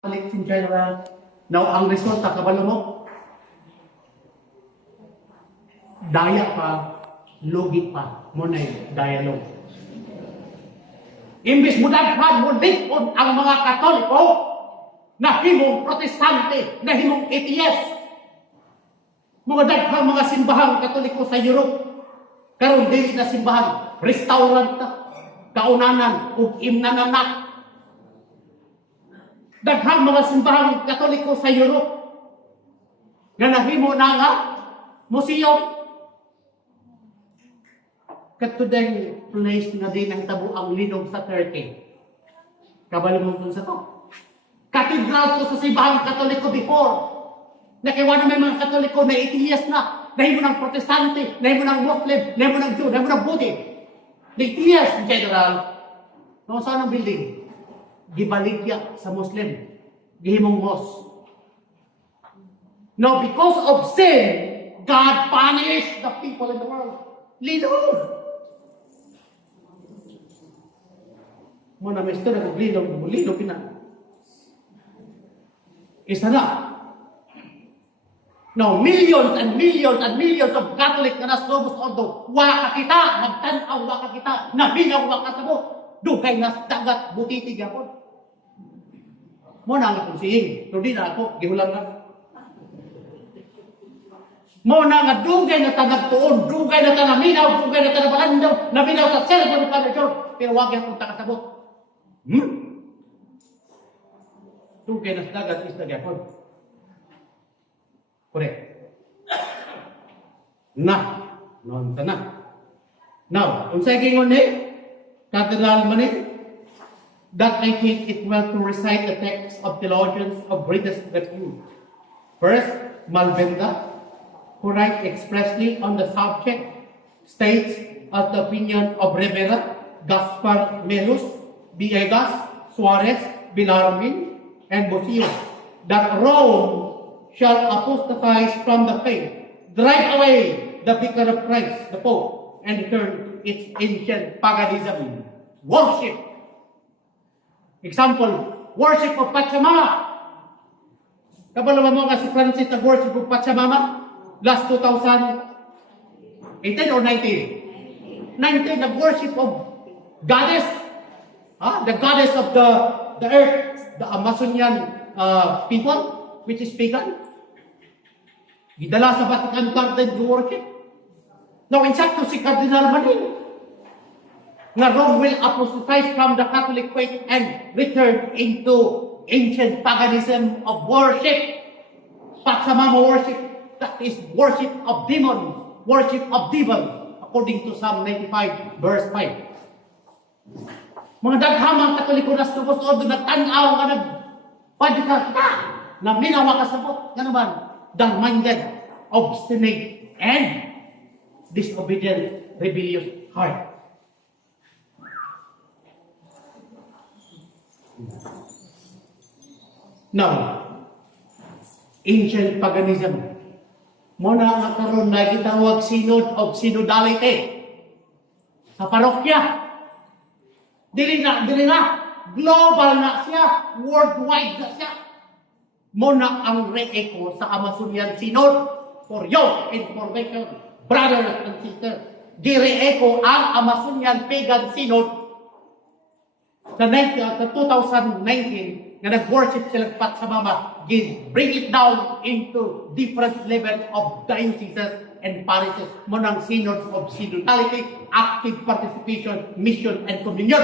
Catholic in general. Now, ang resulta, kabalo mo, daya pa, lugi pa, mo na yung dialogue. Imbis mo daghan mo likod ang mga Katoliko na himong Protestante, na himong atheist. Mga daghang mga simbahang Katoliko sa Europe, karon dili na simbahan, restaurant na, kaunanan, ug imnananak. Daghang mga simbahang Katoliko sa Europe nga nahimo na nga museum. Katudeng place nga din ang tabo ang linog sa Turkey. Kabalo mo kung sa to. Cathedral to sa simbahang Katoliko before. Nakiwan may mga Katoliko na atheist na. Nahimo ng Protestante, nahimo ng Muslim, nahimo ng Jew, nahimo ng Buddhist. The atheist in general. Kung saan ang building? Gibaligya sa Muslim. Gihimong mosque. Now, because of sin, God punished the people in the world. Linog! Muna may istorya kung linog na. Isa na. Now, millions and millions and millions of Catholic na naslobos ordo, waka kita, nagtanaw waka kita, nabinaw waka sa mo, dugay nas dagat, butitig yapon. Muna ang akong siying, pero di na ako, gihulang na. Muna nga dugay na tanagtuon, dugay na tanaminaw, dugay na tanabalandaw, naminaw sa cellphone ni Father George, pero wag akong takasabot. Dugay na sa dagat, isda yapon. Correct. Non sana. Now, unsay gingon ni Cathedral man that I think it well to recite the text of theologians of greatest repute. First, Malbenda, who writes expressly on the subject, states as the opinion of Rivera, Gaspar Melus, Villegas, Suarez, Bilarmin, and Busio, that Rome shall apostatize from the faith, drive away the vicar of Christ, the Pope, and return to its ancient paganism. Worship. Example, worship of Pachamama. Kabalawan mo nga si Francis nag-worship of Pachamama last 2018 or 19? 19, nag-worship of goddess. The goddess of the earth, the Amazonian people, which is pagan. Gidala sa Vatican Garden to worship. Now, insakto si Cardinal Manin na Rome will apostatize from the Catholic faith and return into ancient paganism of worship. Pachamama worship, that is worship of demons, worship of devil, according to Psalm 95, verse 5. Mga daghamang Katoliko na stubos o doon nagtanaw nga nagpadika ka na minawa kasabot, nga naman, dull-minded, obstinate, and disobedient, rebellious heart. Now, ancient paganism. Muna nga karon na gitawag synod of synodality sa parokya. Dili na, global na siya, worldwide na siya. Muna ang re-echo sa Amazonian Synod for your information, brothers and sisters. Di-re-echo ang Amazonian Pagan Synod sa 2019 na nag-worship sila Pachamama, bring it down into different levels of dioceses and parishes. Munang synods of synodality, active participation, mission, and communion.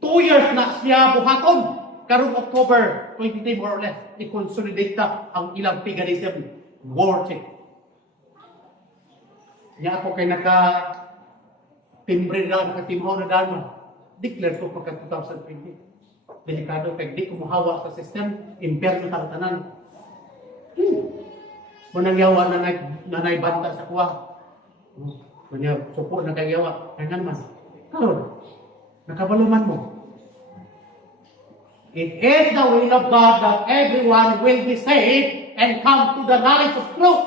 2 years na siya buhaton. Karong October 23 more or less, i-consolidate na ang ilang paganism worship. Niya ako kay naka-timbre na, naka-timhaw na dano. Declare ko pagka 2020. Delikado kay di kumuhawa sa system, imperno tanan. Munang yawa na naibanta sa kuwa. Kunya supo na kay yawa. Kaya man. Karon, nakabaluman mo. It is the will of God that everyone will be saved and come to the knowledge of truth.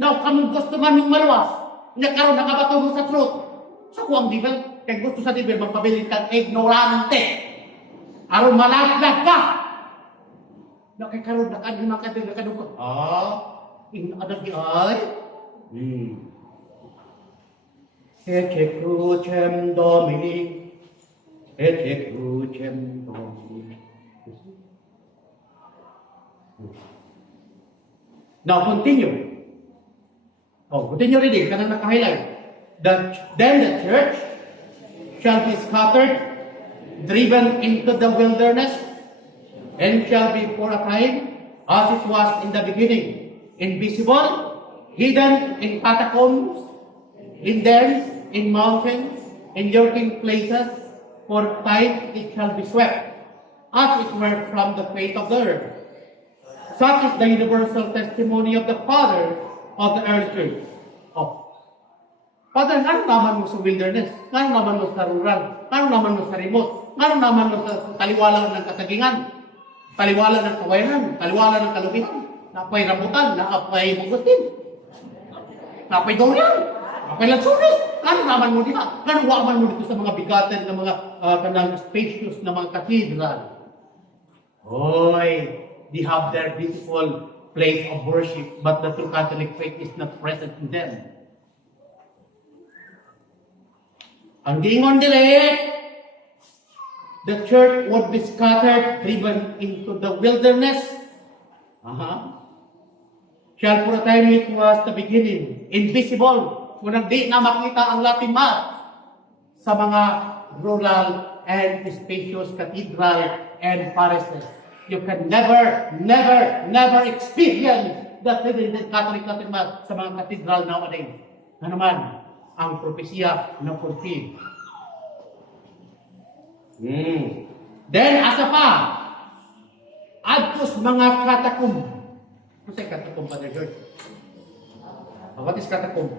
Now, kung gusto man mong maluwas, karon nakabato mo sa truth. Sa kuwang devil, kaya gusto sa devil, magpabilin kang ignorante. Aron malaglag ka. Nakikaroon na kanina kadug ko. Adag ni ay. Ecce crucem Domini. Ecce crucem Domini. Now continue. Continue reading. Kanang naka-highlight. Then the church shall be scattered, driven into the wilderness, and shall be for a time, as it was in the beginning, invisible, hidden in catacombs, in dens, in mountains, in lurking places, for time it shall be swept, as it were from the face of the earth. Such is the universal testimony of the Father of the earth church. Father, ano naman mo sa wilderness? Ano naman mo sa rural? Ano naman mo sa remote? Ano naman mo sa taliwala ng kasagingan? Taliwala ng kawayanan? Taliwala ng kalubihan? Napay rambutan? Napay mugustin? Napay durian? Napay lansuris? Ano naman mo dito? Ano waman mo dito sa mga bigatan ng mga kanang spacious na mga cathedral? They have their beautiful place of worship, but the true Catholic faith is not present in them. Ang gingon dili, the church would be scattered, driven into the wilderness. Shall for a time it was the beginning, invisible. Kung di na makita ang Latin Mass sa mga rural and spacious cathedral and parishes. You can never experience the Catholic Latin Mass sa mga cathedral nowadays. Ano naman? Ang propesya na fulfill. Then, asa pa? Adtos mga katakum. Ano sa'y katakum, Father George? What is katakum?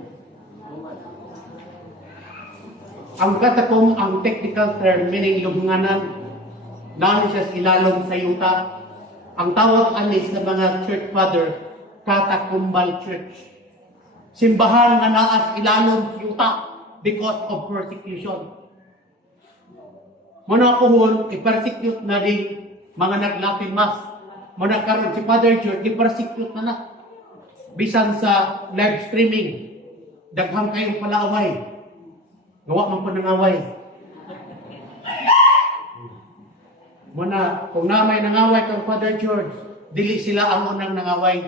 Ang katakum, ang technical term, meaning lubnganan, namin siya ilalong sa yuta. Ang tawag alis sa mga church father, catacumbal church. Simbahan nga naas ilalong yuta because of persecution. Muna kuhon, i-persecute na din mga nag-Latin Mass. Muna karon si Father George, i-persecute na. Bisan sa live streaming, daghang kayong palaaway. Gawa man po ng away. Muna, kung namay nangaway kang Father George, dili sila ang unang nangaway.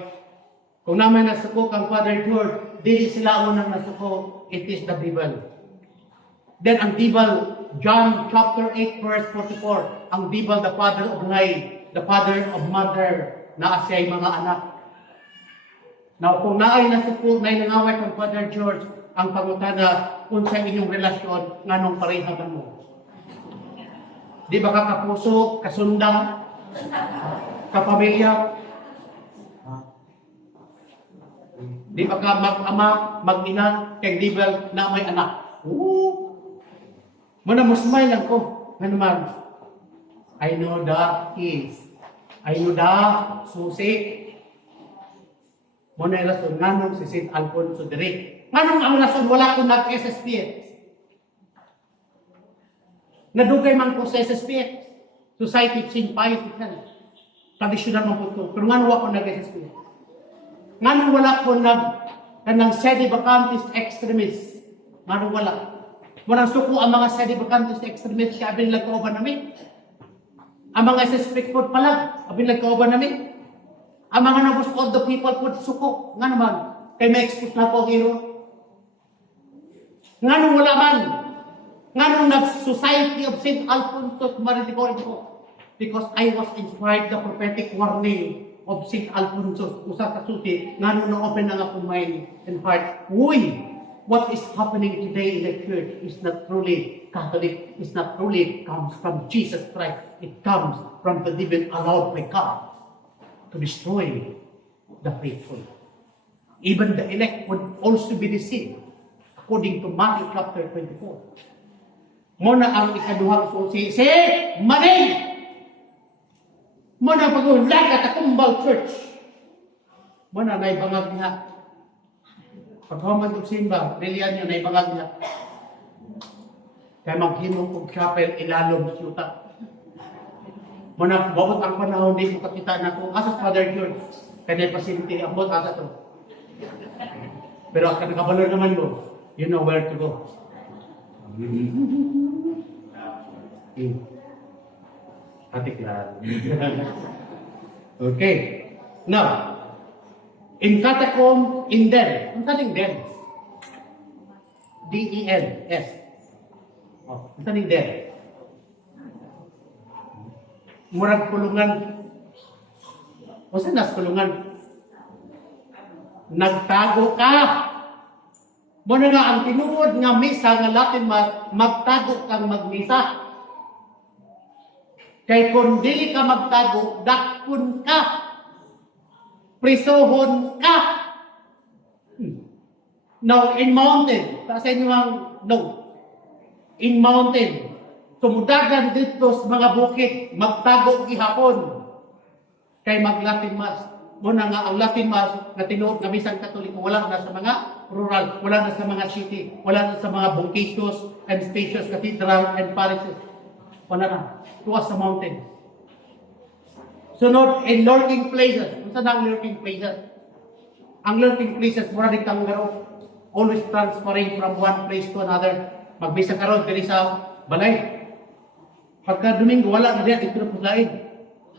Kung namay nasuko kang Father George, dili sila ang unang nasuko. It is the Bible. Then ang Bible, John chapter 8 verse 44, ang Bible, the Father of life, the Father of mother, na asiya'y mga anak. Now, kung naay nasuko, naay nangaway kang Father George, ang pangutana, kung sa inyong relasyon, nganong parehaban mo. Di ba ka kapuso, kasundang, kapamilya? Di ba ka mag-ama, mag-ina, kay Bible na may anak? Muna mo smile lang ko. Ano naman? I know the keys. I know the susi. Muna yung rason, nganong si St. Alfonso Dere. Nganong ang rason, wala ko nag-SSPX. Nadugay man ko sa SSPX. Society of St. Pius X. Traditional man po ito. Pero nganong wala ko nag-SSPX. Nganong wala ko kanang sedevacantist extremist. Nganong wala. Walang suko ang mga sedevacantist extremist siya abin nagkauban namin. Ang mga SSPX po pala, abin nagkauban namin. Ang mga nabus all the people po suko. Nga naman, kay may expose na po hero. Nganong wala man. Nganong nag-Society of St. Alfonso Mariticordio po. Because I was inspired the prophetic warning of St. Alfonso. Usa ka susi, nganong na-open ang akong mind and heart. What is happening today in the church is not truly Catholic. It's not truly comes from Jesus Christ. It comes from the devil allowed by God to destroy the faithful. Even the elect would also be deceived, according to Matthew chapter 24. Muna ang ikaduhang susi, si Maning! Muna pag-ulag at Kumbal Church. Muna na ibangag niya. Pagkaman ng simba, reliyan niya na ibangag niya. Kaya maghimong kong chapel ilalong siyuta. Muna, babot ang panahon, di ko kakita na ko. Asas Father George, kanya pasinti, abot ata to. Pero ang nakabalo naman mo, you know where to go. Atik lang. Okay. Now, in catacomb, in den. Ang taning den? D-E-N-S. Oh, ang taning den? Murag kulungan. O saan nas kulungan? Nagtago ka. Muna nga ang tinuod nga misa nga Latin magtago kang magmisa. Kay kung dili ka magtago, dakpon ka. Prisohon ka. Now, in mountain, sa inyo ang no. In mountain, sumudagan dito sa mga bukid, magtago gihapon. Kay mag-Latin Mass. Muna nga ang Latin Mass na tinuod nga misang Katoliko, wala na sa mga rural, wala na sa mga city, wala na sa mga bungkisos and spacious cathedral and parishes. Wala na. Tuwas sa mountain. Sunod, in lurking places. Unsa na ang lurking places? Ang lurking places, mura rin kang garo. Always transferring from one place to another. Magbisa ka ron, diri sa balay. Pagka Domingo, wala na diyan, ito na po lain.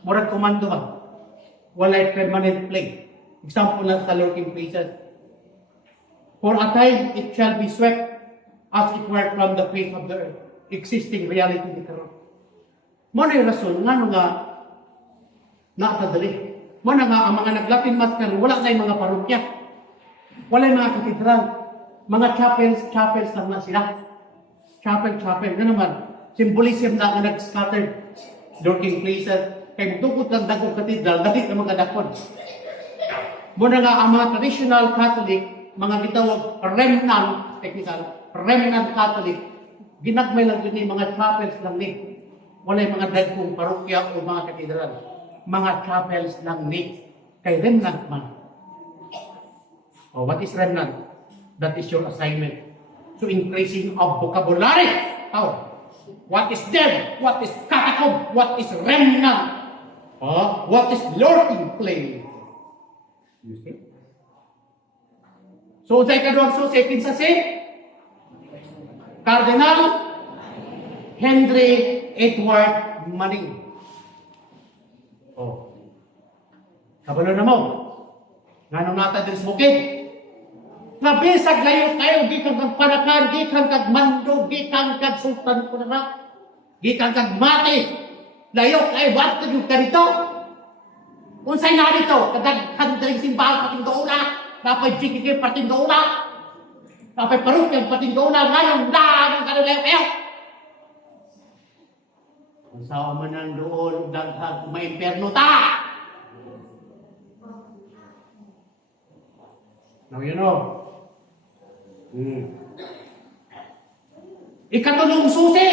Mura komando ba? Wala permanent place. Example na sa lurking places. For a time, it shall be swept as it were from the face of the earth. Existing reality di karon. Muna yung rason, nga nakadali. Muna nga, ang mga nag-Latin Mass karon, wala na yung mga parokya. Wala yung mga katedral. Mga chapels lang na sila. Chapel. Nga naman, symbolism na nga nag-scattered. Lurking places. Kaya magdukot ng dagong katedral, dahil na mga dakon. Muna nga, ang mga traditional Catholic, mga gitawag remnant, technical, remnant Catholic, ginagmay lang din yung mga chapels lang ni. Wala yung mga dagkong parokya o mga katedral. Mga chapels lang ni. Kay remnant man. Oh, what is remnant? That is your assignment. So increasing of vocabulary. How? What is dead? What is catacomb? What is remnant? What is lurking place? You see? So, sa ikaduang susi, kinsa si Cardinal Henry Edward Manning. Oh. Kabalo na mo. Nga nung nata din sa bukid. Nabisag layo kayo, di kang kagpanakan, di kang kagmando, di kang kagsultan ko na di kang kagmati. Layo kayo, ba't kayo ka rito? Unsay na rito, kadaghan daling simbahan pating doona, napay jikikir pating doona, napay parukyang pating doona, ngayon daan ka layo kayo. Ang sawa man ang doon, daghang may imperno ta! Now you know. Ikatulong susi.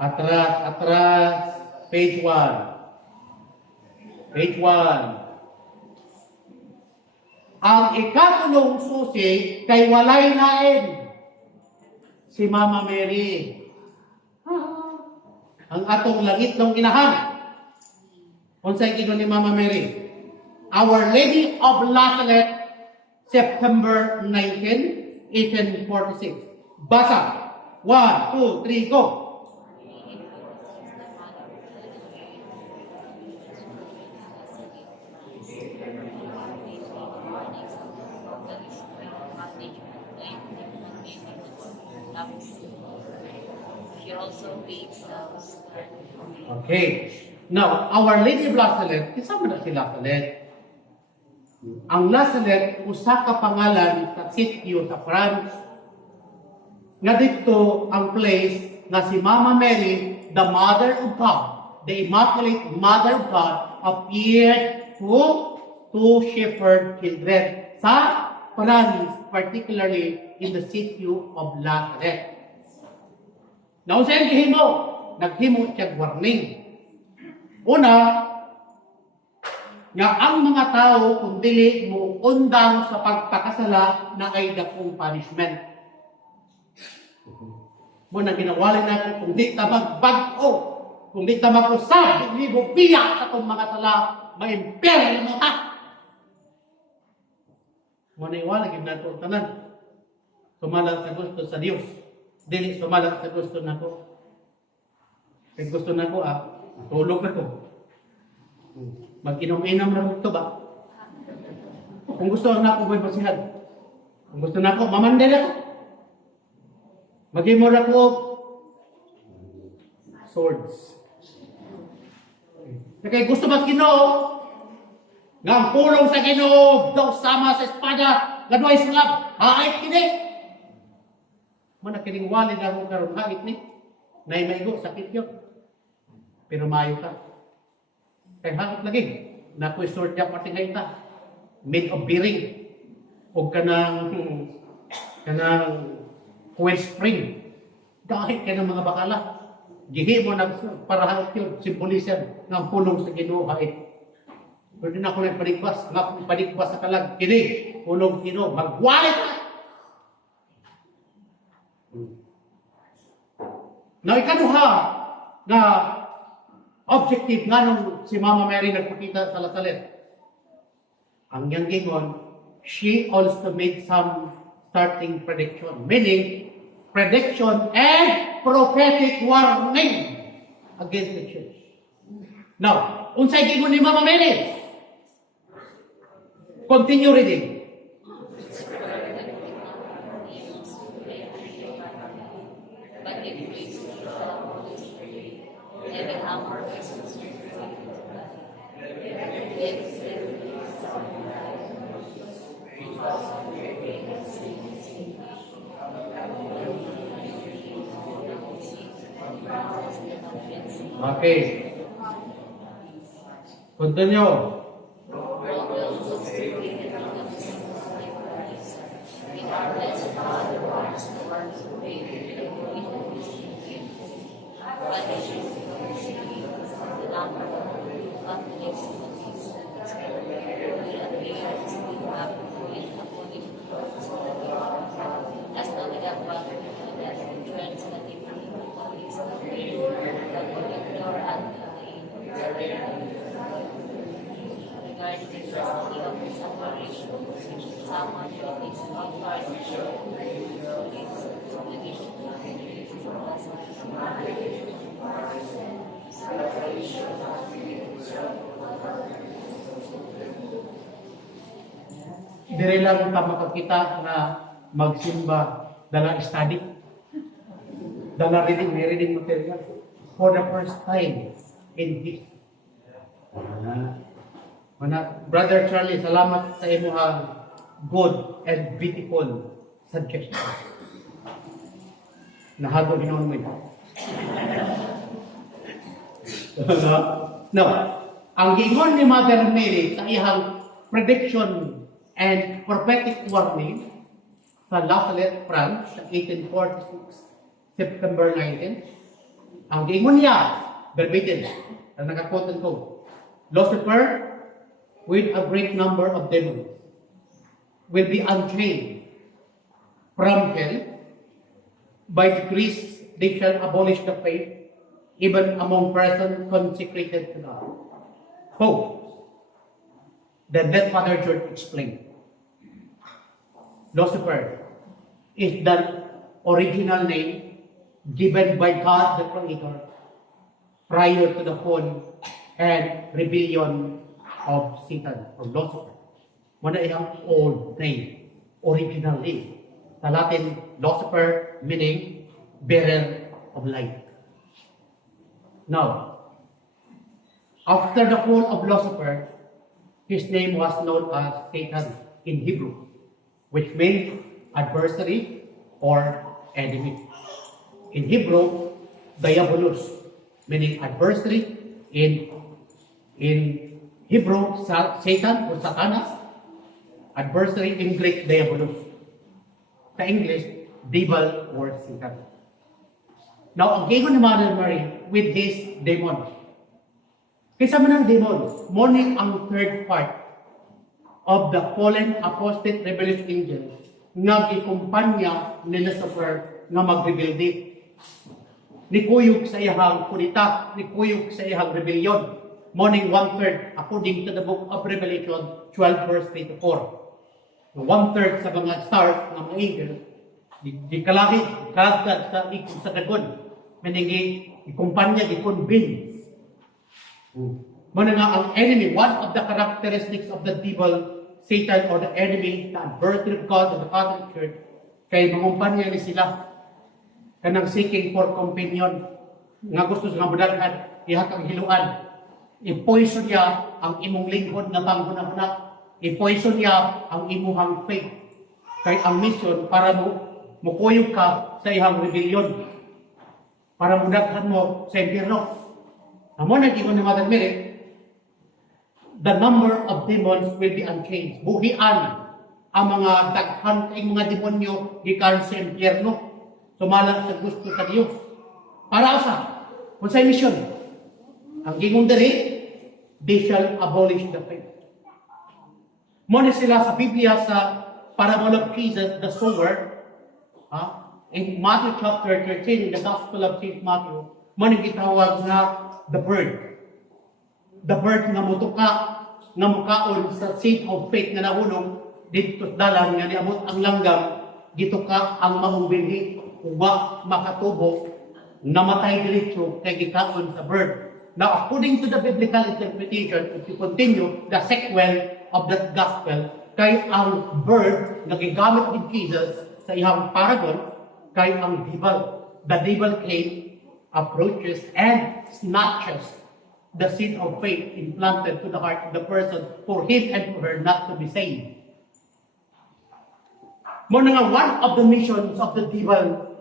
Atras, page 1. Page 1. Ang ikatulong susi kay walay lain si Mama Mary. Ang atong langit ng inahan. Unsay gigon ni Mama Mary? Our Lady of Lazaret, September 19, 1846. Basa. 1, 2, 3, go. She also beats us. Okay. Now, Our Lady of Lazaret, isama na si Lazaret. Ang Lazaret, usa ka pangalan sa sitio sa France. Nga dito ang place na si Mama Mary, the Mother of God, the Immaculate Mother of God, appeared to two shepherd children sa France, particularly in the sitio of Lazaret. Now, sa gihimo, naghimo siya warning. Una, nga ang mga tao kung dili mo undang sa pagpakasala na ay dakong punishment. Muna ginawali na ko kung di ta magbag-o, kung di ta mag-usab, di mo biya sa itong mga tala, ma-imperyo mo ta. Muna iwala, gina ko tanan. Sumalang sa gusto sa Diyos. Dili sumalang sa gusto na ko. Kaya gusto na ko, tulog na ko. Mag-inom-inom na ito ba? Kung gusto na ako, may basihan. Kung gusto na ako, mamandal ako. Mag-imor ako swords. Kaya gusto ba Ginoo nga ang pulong sa Ginoo daw sama sa espada gadway sulab hait kini mana kining walid ako karon hait ni nay maigo sakit yun pero maayo ka kay hait lagi na ko'y sword ya patingay ta made of bearing o kanang coil spring dahil ka ng mga bakala gihi mo para hait yun simbolisan ng pulong sa Ginoo hait. Pero din ako nagpaligpas, nga paligpas sa kalag, kini, pulong Ginoo, magwalit ka! Now, ikaduha na objective nga nung si Mama Mary nagpakita sa Lasalet. Ang yang gingon, she also made some starting prediction, meaning prediction and prophetic warning against the church. Now, unsay gingon ni Mama Mary? Continue reading. But it pleased the Holy Spirit, every hour is Okay. Continue. regarding the necessity of separation, someone who is not part of the obligation Dire lang ta makakita na magsimba dala study. Dala reading material for the first time in history. Brother Charlie, salamat sa imuhang good and beautiful suggestion. Nahago ginoon mo ito. No. Ang gingon ni Mother Mary sa iyang prediction and prophetic warning sa Lasalle, France, sa 1846, September 19. Ang gingon niya, verbatim, na nakakotan ko, Lucifer, with a great number of demons, will be unchained from hell. By degrees, they shall abolish the faith, even among persons consecrated to God. Hope. Then that Father George explained. Lucifer is the original name given by God the Creator prior to the fall and rebellion of Satan or Lucifer. Muna iyang old name, original name. Sa Latin, Lucifer meaning bearer of light. Now, after the fall of Lucifer, his name was known as Satan in Hebrew, which means adversary or enemy. In Hebrew, diabolos, meaning adversary. In Hebrew, Satan or Satanas, adversary. In Greek, diabolos. Sa English, devil or Satan. Now, ang gingon ni Mother Mary with his demons. Kaysa man ang demons, morning ang third part of the fallen apostate rebellious angels nga gikumpanya ni Lucifer nga mag-rebelde Nikuyog sa iyang kunita, nikuyog sa iyang rebellion. Morning 1/3 according to the book of Revelation 12 verse 3-4. 1/3 sa mga stars ng mga angel di kalahit, kalagkad sa ikot sa dagon. Meaning, ikumpanya, i-convince. Muna nga ang enemy, one of the characteristics of the devil, Satan, or the enemy, the adversary of God of the Catholic Church, kay mangumpanya ni sila kanang seeking for companion nga gusto sa budalhan ihakang hiluan. I-poison niya ang imong lingkod nga panghuna-huna. I-poison niya ang imuhang faith. Kay ang mission para mukuyog ka sa iyang rebellion. Para mudaghan mo sa impyerno. Amo na ingon ni Mother Mary, the number of demons will be unchanged. Buhian ang mga daghan kay mga demonyo gikan sa impyerno. Sumala sa gusto sa Dios. Para sa unsay mission? Ang gingon diri, they shall abolish the faith. Muna sila sa Biblia sa parable of Jesus, the sower, in Matthew chapter 13, in the Gospel of St. Matthew, muna gitawag na the bird. The bird nga mutuka, nga mukaon sa seed of faith nga nahulong dito dalan nga niabot ang langgam, gituka ang maong binhi, uba makatubo, namatay diretso kay gikaon sa bird. Now, according to the biblical interpretation, if you continue the sequel of that gospel, kay ang bird na gigamit ni Jesus sa iyang parable, kay ang devil. The devil came, approaches, and snatches the seed of faith implanted to the heart of the person for him and for her not to be saved. Muna nga, one of the missions of the devil,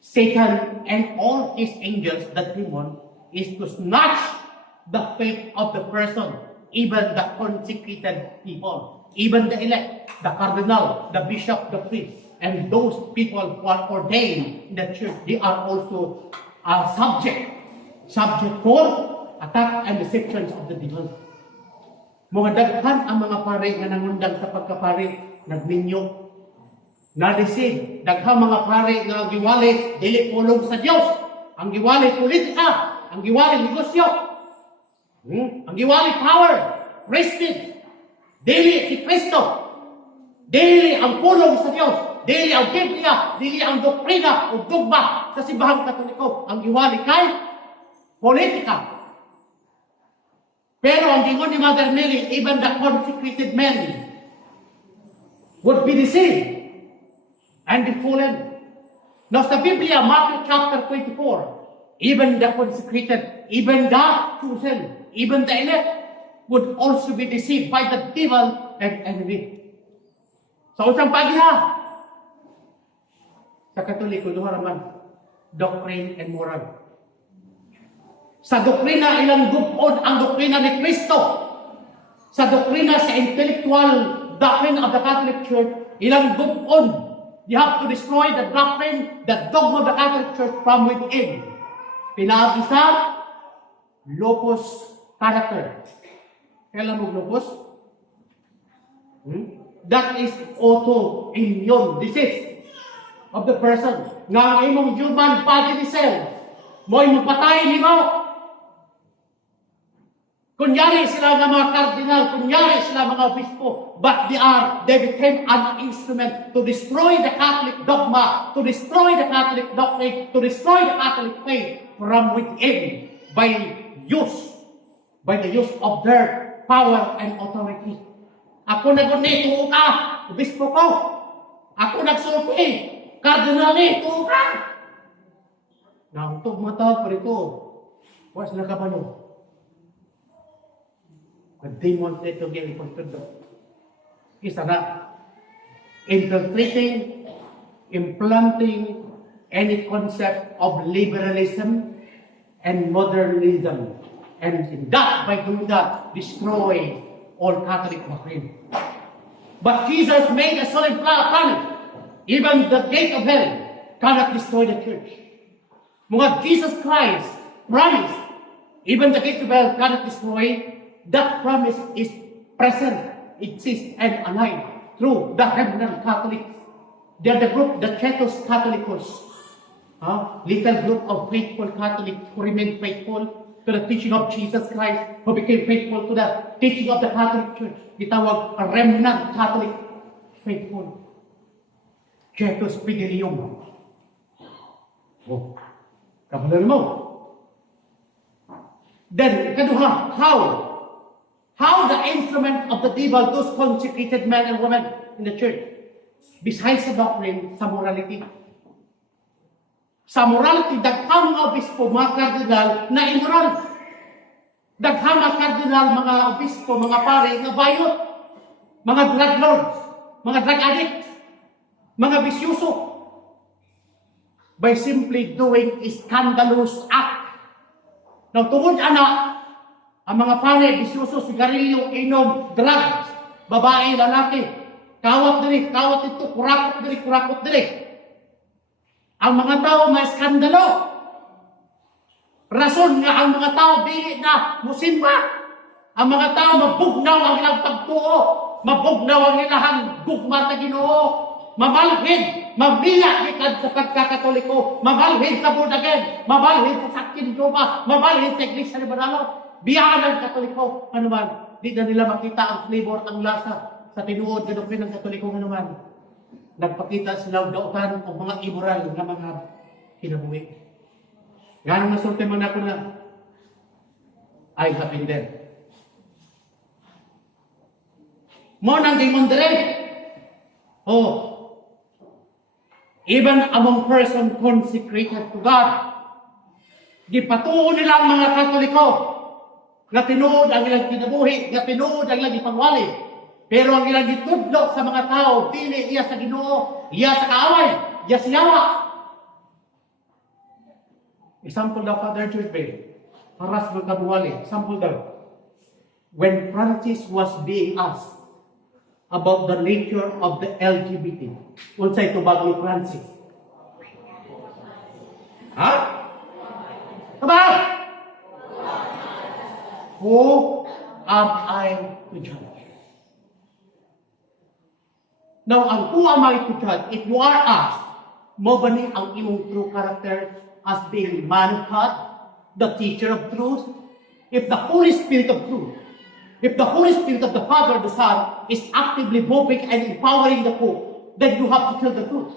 Satan, and all his angels, the demon, is to snatch the faith of the person, even the consecrated people, even the elect, the cardinal, the bishop, the priest, and those people who are ordained in the church, they are also subject for attack and deceptions of the devil. Mga daghan ang mga pare nga nangundang sa pagkapare, nagminyo, na-deceive. Daghang mga pare nga giwali, dili pulong sa Dios. Ang giwali politika, ang giwali negosyo, ang giwali power, prestige, dili si Kristo, dili ang pulong sa Dios, dili ang Biblia, dili ang doktrina o dogma sa simbahang Katoliko. Ang giwali kay politika. Pero ang gingon ni Mother Mary, even the consecrated men would be deceived and be fallen. Now sa Biblia, Matthew chapter 24, even the consecrated, even the chosen, even the elect would also be deceived by the devil and enemy. Sa unsang pagiha, sa Katoliko, duha raman, doctrine and moral. Sa doktrina, ilang gupon ang doktrina ni Kristo. Sa doktrina, sa intellectual doctrine of the Catholic Church, ilang gupon. You have to destroy the doctrine, the dogma of the Catholic Church from within. Pinaagi sa locus character. Kailan mo locus? That is autoimmune disease of the person. Nga ang imong human body cell, mo imong patay ni mo. Kunyari sila nga mga cardinal, kunyari sila mga obispo, but they became an instrument to destroy the Catholic dogma, to destroy the Catholic doctrine, to destroy the Catholic faith from within by the use of their power and authority. Ako nagunit, tuo ka, obispo ko. Ako nagsulpi, cardinal ni, tuo ka. Nautog mga tao pa rito, was nakabalo. The demons ito gili pagtudo. Isa na, infiltrating, implanting any concept of liberalism and modernism. And in that, by doing that, destroy all Catholic doctrine. But Jesus made a solid promise. Even the gate of hell cannot destroy the church. Mga Jesus Christ promised, even the gate of hell cannot destroy. That promise is present, exists, and alive through the remnant Catholics. They are the group, the Cetos Catholicos. Little group of faithful Catholics who remained faithful to the teaching of Jesus Christ, who became faithful to the teaching of the Catholic Church. Itawag a remnant Catholic faithful. Quietus Fidelium. Oh, kapalan mo. Then, kaduha, how? How the instrument of the devil, those consecrated men and women in the church, besides the doctrine, sa morality. Sa morality, daghang mga obispo, mga kardinal na immoral. Daghang mga kardinal, mga obispo, mga pare, na bayot. Mga drug lords, mga drug addicts, mga bisyuso. By simply doing a scandalous act. Now, tungod ana, ang mga pare, bisyuso, sigarilyo, inom, drugs, babae, lalaki, kawat ito, kurakot diri. Ang mga tao may skandalo. Rason nga ang mga tao dili na musimba. Ang mga tao mabugnaw ang ilang pagtuo, mabugnaw ang ilang gugma sa Ginoo, mamalhid, mamiya gikan sa pagkakatoliko, mamalhid sa budagen, mamalhid sa sakin Joma, mamalhid sa Iglesia ni Manalo. Biyaan ang Katoliko, ano man, di na nila makita ang flavor, ang lasa sa tinuod ng doktrina ng Katoliko, ano man. Nagpakita sila ng dautan o mga immoral na mga kinabuhi. Ganong nasulti man ako na, I have been there. Mo nang gimon dire. Oh, even among person consecrated to God, gipatuo nila ang mga Katoliko, nga tinuod ang ilang kinabuhi, nga tinuod ang ilang ipangwali. Pero ang ilang gitudlo sa mga tao, dili iya sa Ginoo, iya sa kaaway, iya sa yawa. Example daw, Father George Bay, paras ng kabuwali. Example daw, when Francis was being asked about the nature of the LGBT, unsay tubag ni Francis? Ha? Tubag! Who am I to judge? Now, ang who am I to judge? If you are asked, mo ba ni ang imong true character as being man of God, the teacher of truth? If the Holy Spirit of truth, if the Holy Spirit of the Father, the Son, is actively moving and empowering the Pope, then you have to tell the truth.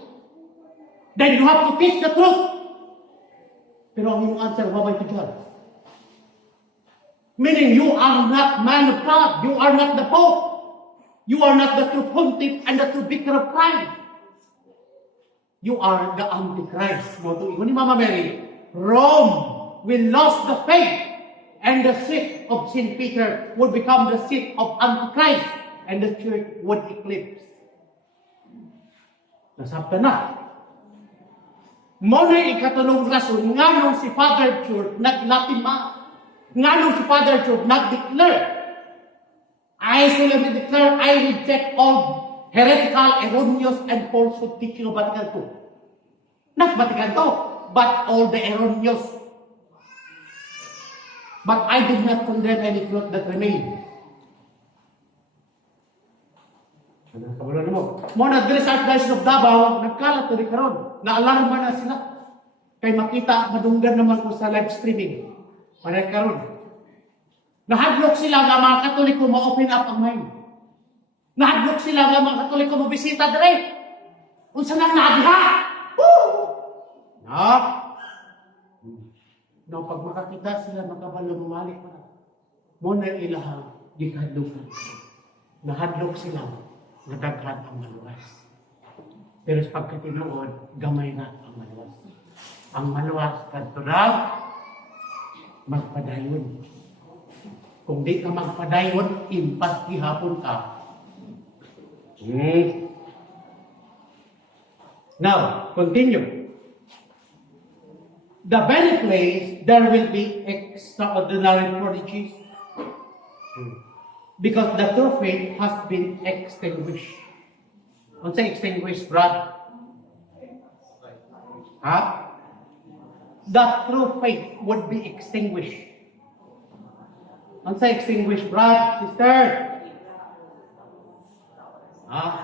Then you have to teach the truth. Pero ang imong answer, how am I to judge? Meaning you are not man of God. You are not the Pope. You are not the true pontiff and the true vicar of Christ. You are the Antichrist. Mo to ni Mama Mary, Rome will lose the faith, and the seat of St. Peter would become the seat of Antichrist, and the church would eclipse. Nasabta na. Mo na ikatanong rason nga nung si Father Church naglatima. Nga nung si Father Church nag-declare, I solemnly declare, I reject all heretical, erroneous, and falsehood teaching of Vatican II. Not Vatican II, but all the erroneous. But I did not condemn any truth that remained. Kabulan mo. Muna, dili sa Archdiocese of Davao, nagkalat na rin karon. Naalarma na sila. Kay makita, madunggan naman ko sa live streaming. Parang karon. Nahadlok sila nga mga Katoliko ma-open up ang mind. Nahadlok sila nga mga Katoliko mabisita dire. Unsa nang naadha? Na. No, pag makakita sila makabalo mumalik pa. Mo na ilaha gikadlukan. Nahadlok sila nadaghan ang maluwas. Pero sa pagkatinuod, gamay na ang maluwas. Ang maluwas kadto na magpadayon. Kung di ka magpadayon, impas gihapon ka. Now, continue. The very place, there will be extraordinary prodigies. Because the true faith has been extinguished. Ano sa extinguished, Brad? Ha? The true faith would be extinguished. Ano sa extinguished, Brad? Sister?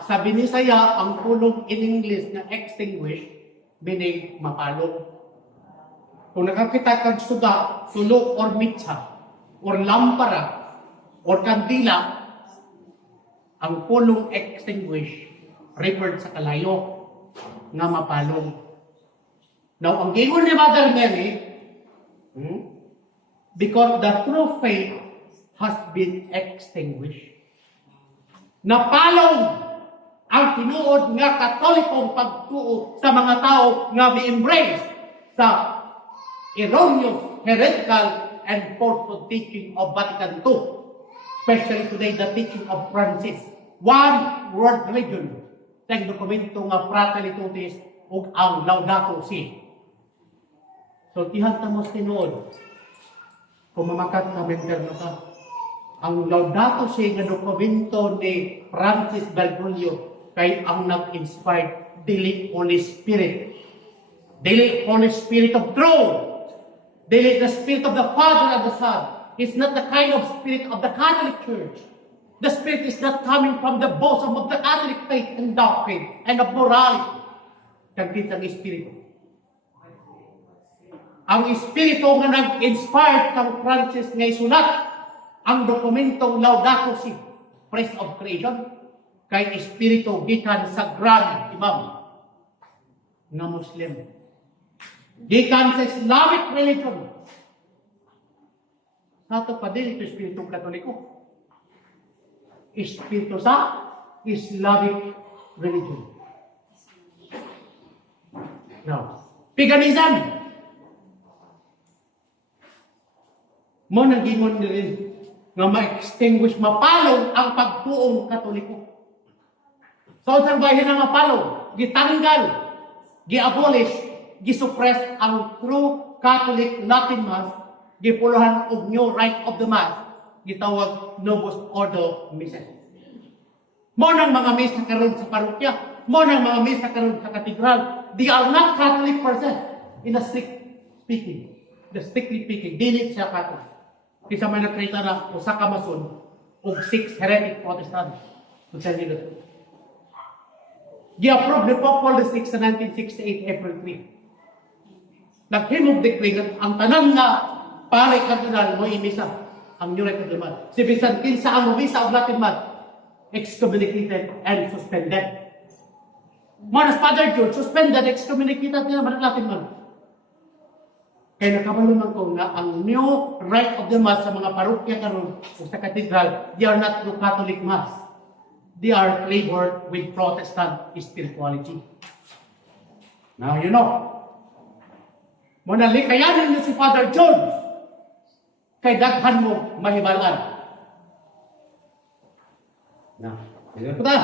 Sa Binisaya, ang pulong in English na extinguished, meaning mapalong. kung nakakita kang suga, sulok or mitsa, or lampara, or kandila, ang pulong extinguish, referred sa kalayo, nga mapalong. Now, ang gingon ni Mother Mary, because the true faith has been extinguished. Napalong ang tinuod nga katolikong pagtuo sa mga tao nga mi-embrace sa erroneous, heretical, and false teaching of Vatican II. Especially today, the teaching of Francis. One world religion. Sa dokumento nga Fratelli Tutti ug ang Laudato Si. So, tihantamos tinuod. Kung mamakat ka, member ka. Ang Laudato Si nga dokumento ni Francis Bergoglio kay ang nag-inspired dili Holy Spirit. Dili Holy Spirit of truth. Dili the Spirit of the Father and the Son. It's not the kind of spirit of the Catholic Church. The Spirit is not coming from the bosom of the Catholic faith and doctrine and of morality. Kagit ang Espiritu. Ang Espiritu nga nag-inspired kang Francis nga isulat ang dokumentong Laudato Si, Praise of Creation, kay Espiritu gikan sa Grand Imam nga Muslim. Gikan sa Islamic religion. Sa ito pa din ito Espiritu Katoliko. Espiritu sa Islamic religion. Now, paganism. Mo nagingon na rin nga ma-extinguish, mapalong ang pagtuong Katoliko. So, sa bayan na mapalong, gitanggal, gi-abolish, gi-suppress ang true Catholic Latin Mass, gipuluhan og new rite of the Mass, gitawag Novus Ordo Missae. Mo nang mga misa karon sa parokya, mo nang mga misa karon sa katedral, they are not Catholic person in a strictly speaking, dili siya Catholic. Kisa may nakita na usa ka mason ug 6 heretic Protestant. Sa nila. Gi-approve ni Pope Paul VI sa 1968 April 3. Naghimog decree nga ang tanan nga pare kardinal mo imisa ang new rite of the Mass. Si bisan kinsa ang misa of Latin Mass excommunicated and suspended. Manas Father George suspended, excommunicated niya man Latin Mass. Kaya nakabaluman ko nga ang new rite of the Mass sa mga parokya karon o sa katedral, they are not true Catholic Mass. They are flavored with Protestant spirituality. Now you know. Muna likayanan niyo si Father George kay daghan mo mahibalan. Now, yun po ta.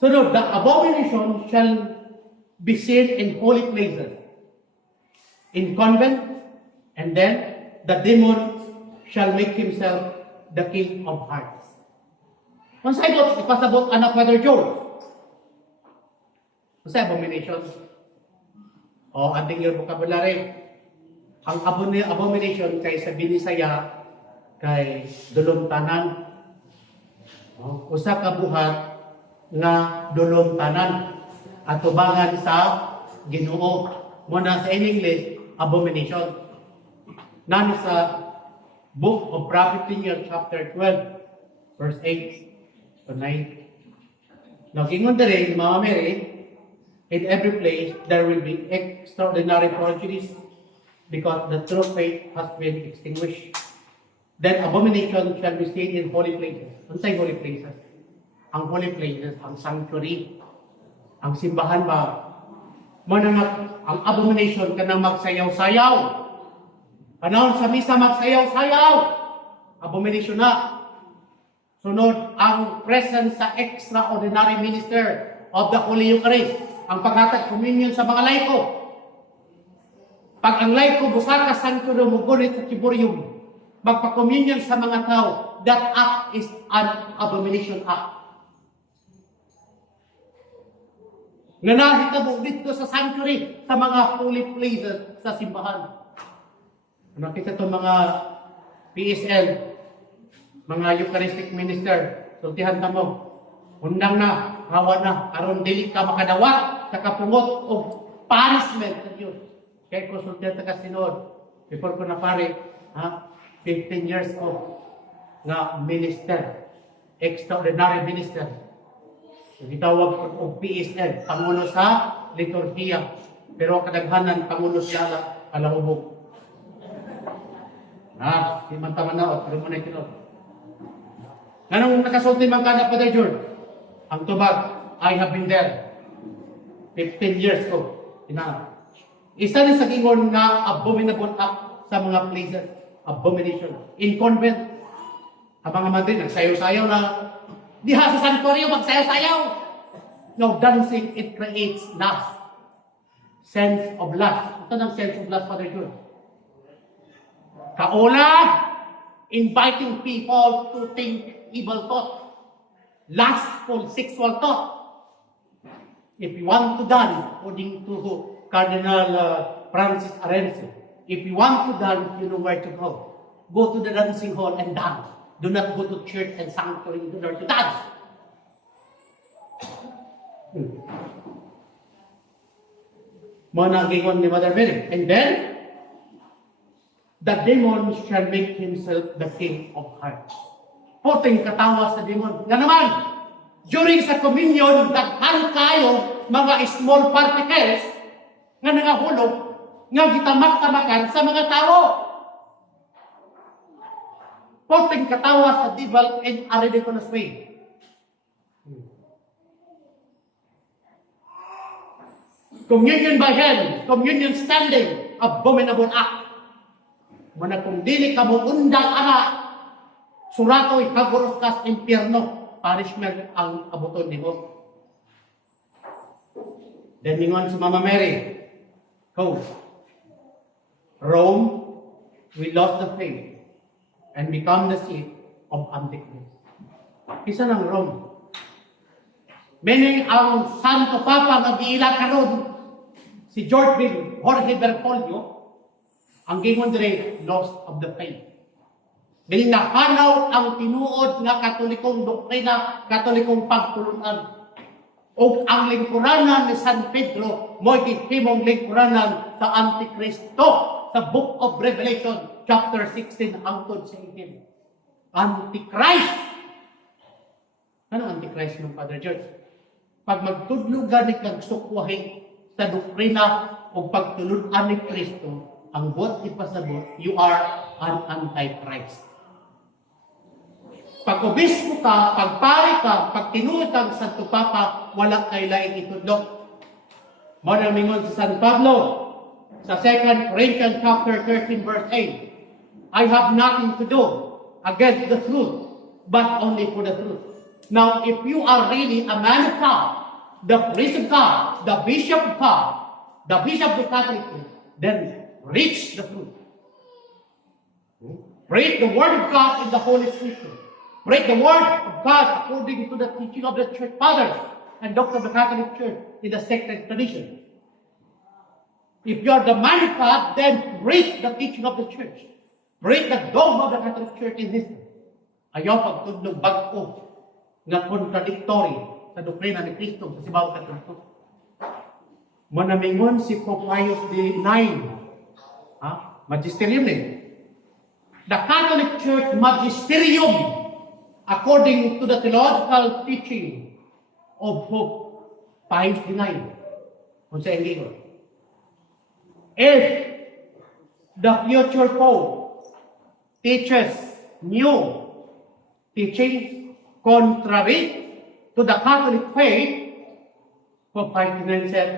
Sunod, the abomination shall be seen in holy places, in convent, and then the demon shall make himself the king of hearts. Kung sa ibot, ipasabot anak Father George. Kung sa abomination, o ating yung vocabulary, ang abomination kay sa Binisaya, kay dulong tanan, usa ka buhat nga dulong tanan, at tubangan sa Ginoo. Muna sa English, abomination. Nano sa Book of Prophet Daniel, chapter 12, verse 8 to 9. Now, kingon na rin, Mama Mary, in every place there will be extraordinary prodigies because the true faith has been extinguished. Then abomination shall be seen in holy places. Ano sa holy places? Ang holy places, ang sanctuary, ang simbahan ba? Ang abomination ka nang magsayaw-sayaw. Panahon sa misa magsayaw-sayaw. Abomination na. Sunod, ang presence sa extraordinary minister of the Holy Eucharist. Ang paghatag communion sa mga laiko. Pag ang laiko busaka sanctuary mugunit sa kiburium, magpa-communion sa mga tao, that act is an abomination act. Nga nahitabo dito sa sanctuary, sa mga holy places sa simbahan. Nakita ito mga PSL, mga Eucharistic minister, sultihan na mo, undang na, hawa na, aron dili ka makadawat sa kapungot o punishment sa Diyos. Kaya konsultante ka sinod. Before ko na pare, 15 years ko nga minister. Extraordinary minister. Gitawag ko og PSL, Pangulo sa Liturhiya. Pero kadaghanan, Pangulo siya kalahubog. Di man tama na, pero mo na itinod. Ganong nakasulti man ka na, Father George? Ang tubag, I have been there. 15 years ko. Isa rin sa gingon nga abominable act sa mga places. Abomination. In convent, ang mga Madrid, nagsayaw-sayaw na, diha sa santuario, magsayaw-sayaw. No, dancing, it creates lust. Sense of lust. Ito ng sense of lust, Father George. Kaula, inviting people to think evil thought. Lustful, sexual thought. If you want to dance, according to Cardinal Francis Arense, if you want to dance, you know where to go. Go to the dancing hall and dance. Do not go to church and sanctuary in order to dance. Mona gingon ni Mother Mary. And then, the demon shall make himself the king of hearts. Puting katawa sa demon. Nga naman, during sa communion, daghan kayo mga small particles nga nangahulog nga gitamak-tamakan sa mga tao. Puting katawa sa devil in a ridiculous way. Communion by hand, communion standing, abominable act. Muna kung dili ka mo undang ana, surato'y kaguros ka sa impyerno, punishment ang abuton ni mo. Then ningon si Mama Mary, go. Rome will lose the faith and become the seat of Antichrist. Isa ng Rome. Meaning ang Santo Papa nag-iila karon, si Jorge Bergoglio, ang gingon dire, loss of the faith. Dili nakanaw ang tinuod nga katolikong doktrina, katolikong pagtulunan. O ang lingkuranan ni San Pedro, mo'y gihimong lingkuranan sa Antikristo sa Book of Revelation, chapter 16, hangtod sa 18. Antichrist! Ano Antichrist ng Father George? Pag magtudlugan ni kagsukwahi sa doktrina o pagtulunan ni Kristo, ang buot ipasabot, you are an Antichrist. Pag obispo ka, pagpari ka, pag tinuod ang Santo Papa, wala kay laing itudlo. Manamingon sa San Pablo, sa 2 Corinthians chapter 13 verse 8, I have nothing to do against the truth, but only for the truth. Now, if you are really a man of God, the priest of God, the bishop of God, the bishop of the Catholic Church, then preach the truth. Preach the word of God in the Holy Scripture. Preach the word of God according to the teaching of the Church Fathers and doctrine of the Catholic Church in the sacred tradition. If you are the man of God, then preach the teaching of the Church. Preach the dogma of the Catholic Church in history. Ayaw pagtudlog bago na contradictory sa doktrina ni Kristo sa sibaw katoliko. Manamingon si Pope Pius IX, magisterium ni. The Catholic Church magisterium, according to the theological teaching of Pope Pius IX, kung sa English, if the future Pope teaches new teachings contrary to the Catholic faith, Pope Pius IX said,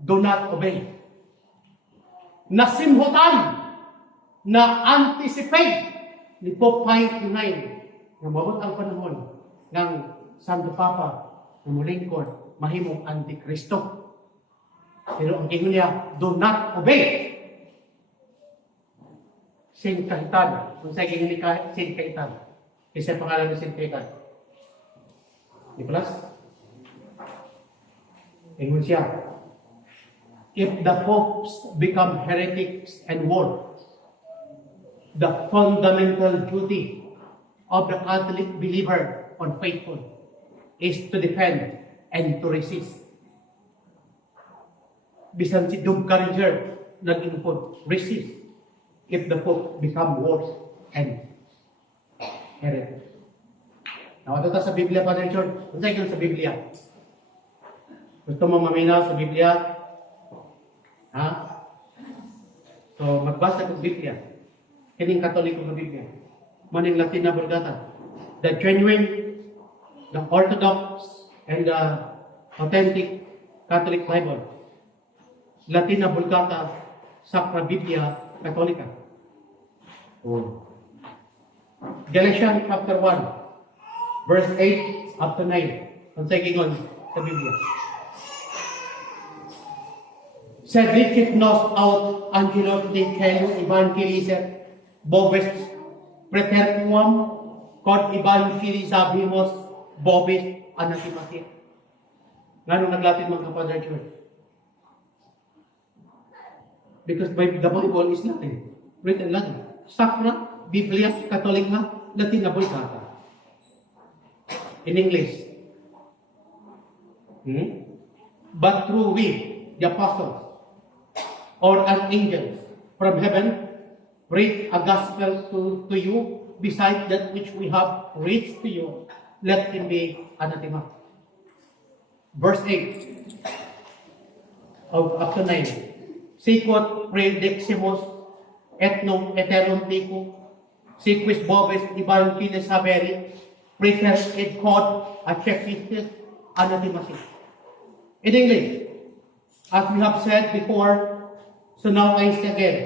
do not obey. Nasimhutan, na-anticipate ni Pope Pius IX na mabot ang panahon ng Santo Papa na mulingkod, mahimong Antikristo. Pero ang gingon niya, do not obey. Saint Cajetan, kung sa gingon ni Saint Cajetan, isa pangalan ni Saint Cajetan. Nicholas? Gingon siya, if the popes become heretics and wolves, the fundamental duty of the Catholic believer or faithful is to defend and to resist. Bisan si Dub Carringer, nag-import, resist if the Pope become worse and heretic. Now, ito sa Biblia, Father George. Ano sa'yo sa Biblia? Gusto mo maminaw sa Biblia? Ha? So, magbasa ng Biblia. Kining Katoliko ng Biblia. Maning Latin na Vulgata. The genuine, the Orthodox, and the authentic Catholic Bible. Latin na Vulgata, Sacra Biblia Catholica. Oh. Galatians chapter 1, verse 8 up to 9. Ang sagingon sa Biblia. Sed licit nos aut angelos de cielo evangelizet vobis preterquam quod evangelizabimos vobis anathematia. Ngano naglatin mga Father George? Because the Bible is Latin, written Latin. Sacra Biblia Catholica Latin na Vulgata. In English. But through we, the apostles, or an angel from heaven, preach a gospel to you, besides that which we have preached to you, let him be anathema. Verse 8 of up to 9. Sicut prediximus et non eterum dicu, siquis vobis evangelis haberi, preter ed cod acceptis anathemasis. In English, as we have said before, so now I say again,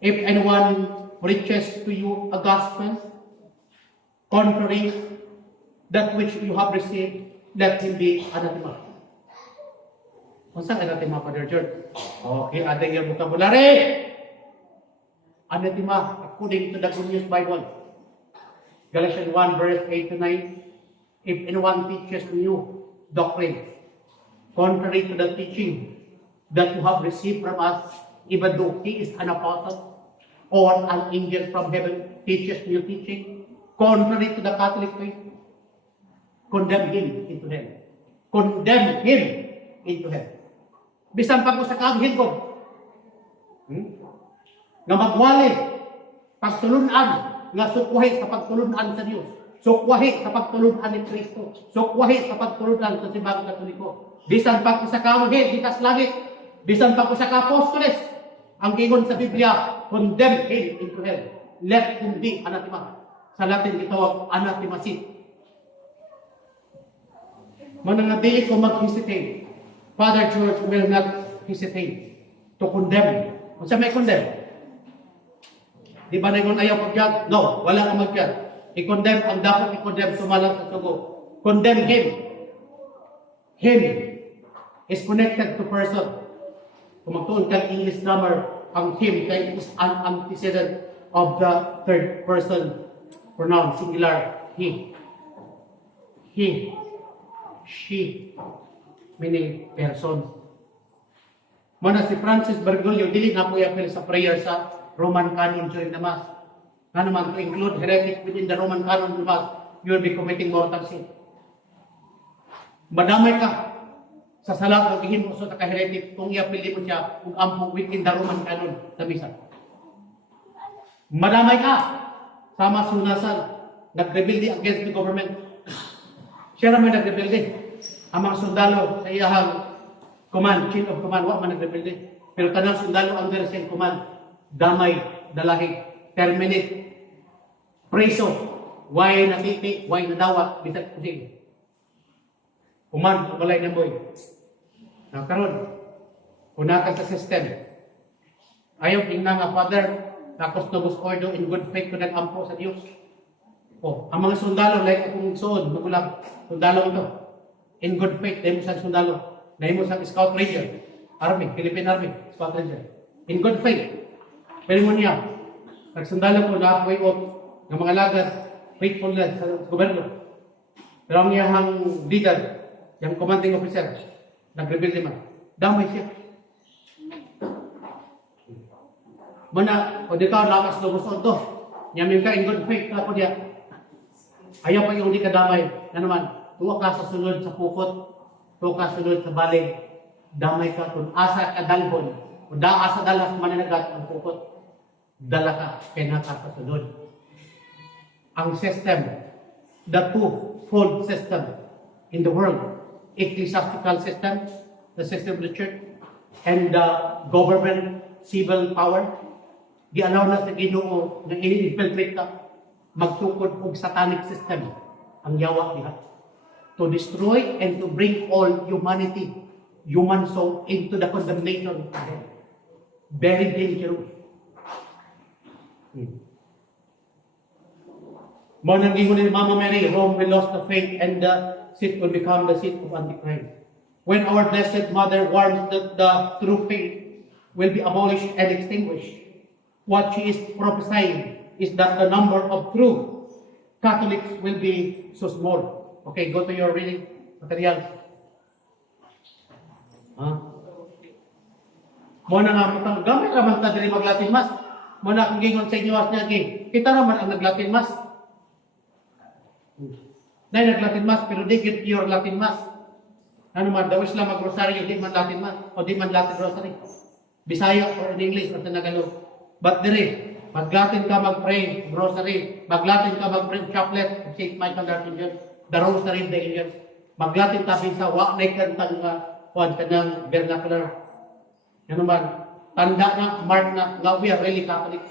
if anyone preaches to you a gospel contrary that which you have received, let him be anathema. What's that anathema, Father George? Okay, adding your vocabulary. Anathema, according to the Good News Bible. Galatians 1, verse 8 to 9. If anyone teaches to you doctrine contrary to the teaching that you have received from us, even though he is an apostle or an angel from heaven teaches new teaching contrary to the Catholic faith, condemn him into hell. Condemn him into hell. Bisan pag sa kaaghin ko, nga magwali, pagtulunan, nga sukwahi sa pagtulunan sa Diyos, sukwahi sa pagtulunan ni Kristo, sukwahi sa pagtulunan sa Simbang Katoliko. Bisan pag sa kaaghin, ditas langit, bisan pag sa ka-apostoles, ang gingon sa Biblia, condemn him into hell. Let him be anathema. Sa Latin ito, anathemasis. Manangadi ko mag-hesitate. Father George will not hesitate to condemn. Kung siya may condemn, di ba na yung ayaw mag-judge? No, wala kang mag-judge. I-condemn, ang dapat i-condemn, sumalang sa tugo. Condemn him. Him is connected to person. Kung magtuon kang English grammar, ang him is an antecedent of the third person pronoun, singular, he. He. She. Meaning person. Muna si Francis Bergoglio, dili na po i-appeal sa prayer sa Roman canon during the Mass. Nga naman, to include heretic within the Roman canon of the Mass, you will be committing mortal sin. Madamay ka sa sala o gihin mo sa ka-heretic kung i-appeal mo siya kung ampo within the Roman canon na misa. Madamay ka sa masunasan, nag-rebelde against the government. Siya naman nag-rebelde. Ang mga sundalo sa iyahang command, chief of command, wa man nag-rebelde. Pero tanang sundalo ang their same command, damay, dalahig, terminate, preso, why natiti, why nadawa, bisag kusing. Command, balay na boy. Now, karon, kunakan sa system. Ayaw tingnan nga, Father, tapos nabus ordo in good faith ko nag-ampo sa Diyos. O, ang mga sundalo, like akong soon, magulang, sundalo ito. In good faith, dahil mo sa sundalo, dahil mo sa Scout Ranger, Army, Philippine Army, Scout Ranger. In good faith, pero mo niya, nagsundalo ko na way of ng mga lagat, faithfulness sa gobyerno. Pero ang iyahang leader, yung commanding officer, nag-rebelde man. Damay siya. Muna, o di ka lakas lubos o to. Yamin ka in good faith ka po diya. Ayaw pa yung di ka damay. Na naman, tuwa ka sa sunod sa pukot, tuwa ka sunod sa baling, damay ka kung asa ka dalhon, Kung daa sa dalas mananagat ang pukot, dala ka, kaya nakakasunod. Ang system, the two-fold system in the world, ecclesiastical system, the system of the church, and the government, civil power, di-allow na sa Ginoo na ini-infiltrate ka, magtukod og satanic system, ang yawa diha, to destroy and to bring all humanity, human soul, into the condemnation of hell. Very dangerous. Mo nang gingon ni Mama Mary, Rome will lose the faith and the seat will become the seat of Antichrist. When our Blessed Mother warns that the true faith will be abolished and extinguished, what she is prophesying is that the number of true Catholics will be so small. Okay, go to your reading material. Mo na nga putang gamit raman ta diri mag-Latin Mass. Mo na kung gingon sa inyo niya kita raman ang nag-Latin Mass. Dahil nag-Latin Mass pero di gid pure Latin Mass. Ano man daw sila mag-rosaryo di man Latin Mass o di man Latin Rosary. Bisaya or in English or Tagalog. But diri mag-Latin ka mag-pray rosary, mag-Latin ka mag-pray chaplet, St. Michael the Archangel, the Rosary of the Angels. Mag-Latin ta sa wa nay kantang kanang vernacular. Ano man, tanda na, mark na, nga we are really Catholics.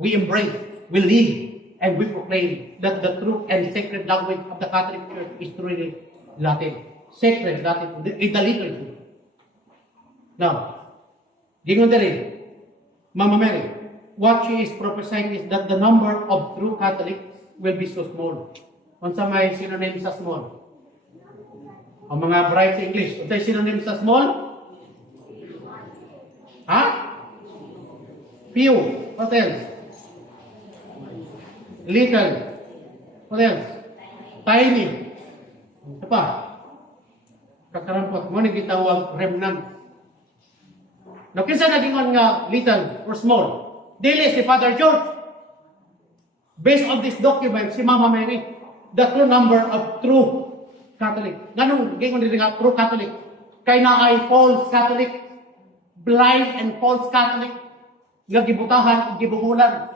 We embrace, we live, and we proclaim that the true and sacred language of the Catholic Church is truly Latin. Sacred Latin, in the liturgy. Now, gingon diri, Mama Mary, what she is prophesying is that the number of true Catholics will be so small. Unsa may synonym sa small? Ang mga bright sa English, unsay synonym sa small? Few. What else? Little. What else? Tiny. Ito pa. Kakarampot. Mo nang gitawag remnant. Now, kinsa nagingon nga little or small? Dili si Father George. Based on this document, si Mama Mary, the true number of true Catholic. Ganun, gingon din nga true Catholic. Kay na ay false Catholic. Blind and false Catholic nga gibutahan ug gibuhulan.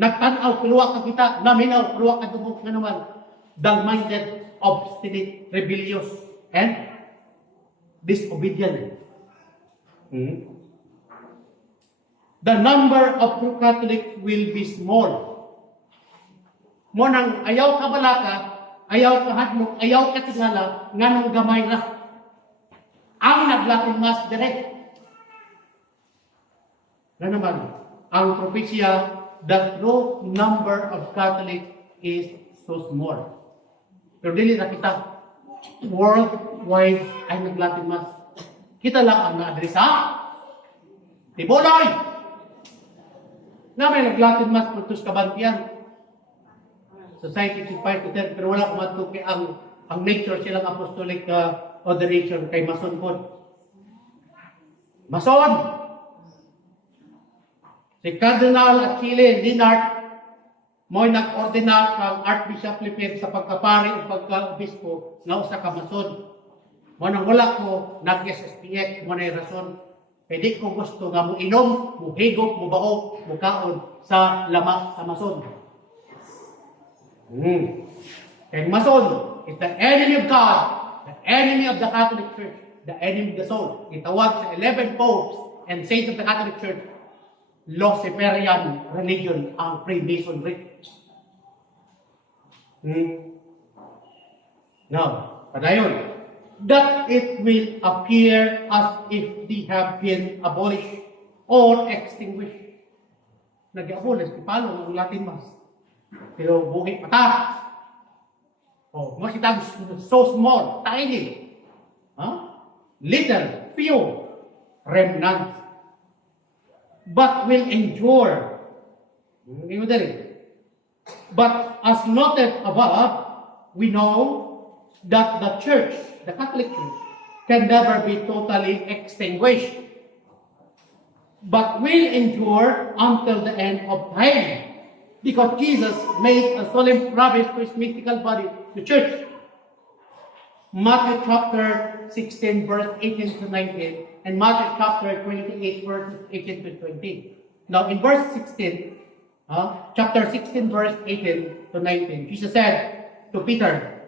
Nagtan-aw kuluwa ka kita, naminaw kuluwa ka dubok nga naman. Dull-minded, obstinate, rebellious, and disobedient. The number of true Catholic will be small. Mo nang ayaw ka balaka, ayaw ka hadlok, ayaw ka tingala, nganong gamay ra. Ang nag-Latin Mass direct. Na naman, ang propesya that no number of Catholic is so small. Pero dili na kita worldwide ay nag-Latin Mass. Kita lang ang na-adresa. Tibuloy! Na may nag-Latin Mass puntos kabantiyan. Society is 5 to 10, pero wala kumatuki ang nature silang apostolic ordination kay Mason po. Mason! Si Cardinal Achille Linart mo'y nag-ordina kang Archbishop Lipid sa pagkapari o pagka-obispo na usa ka Mason. Mo nang wala ko nag-SSPX mo na rason. Kaya di ko gusto nga mo inom, mo higop, mo baho, mo kaon sa lamas sa Mason. And Mason is the enemy of God, the enemy of the Catholic Church, the enemy of the soul. Itawag sa 11 popes and saints of the Catholic Church, Luciferian religion ang Freemasonry. Now, padayon, that it will appear as if they have been abolished or extinguished. Nag-abolish, paano ang Latin Mass? Pero buhi pata. Mas itag so small, tiny. Little, few, remnant. But will endure. But as noted above, we know that the Church, the Catholic Church, can never be totally extinguished, but will endure until the end of time. Because Jesus made a solemn promise to his mystical body, the Church. Matthew chapter 16, verse 18 to 19. in Matthew chapter 28, verses 18 to 20. Now, in verse 16, chapter 16, verse 18 to 19, Jesus said to Peter,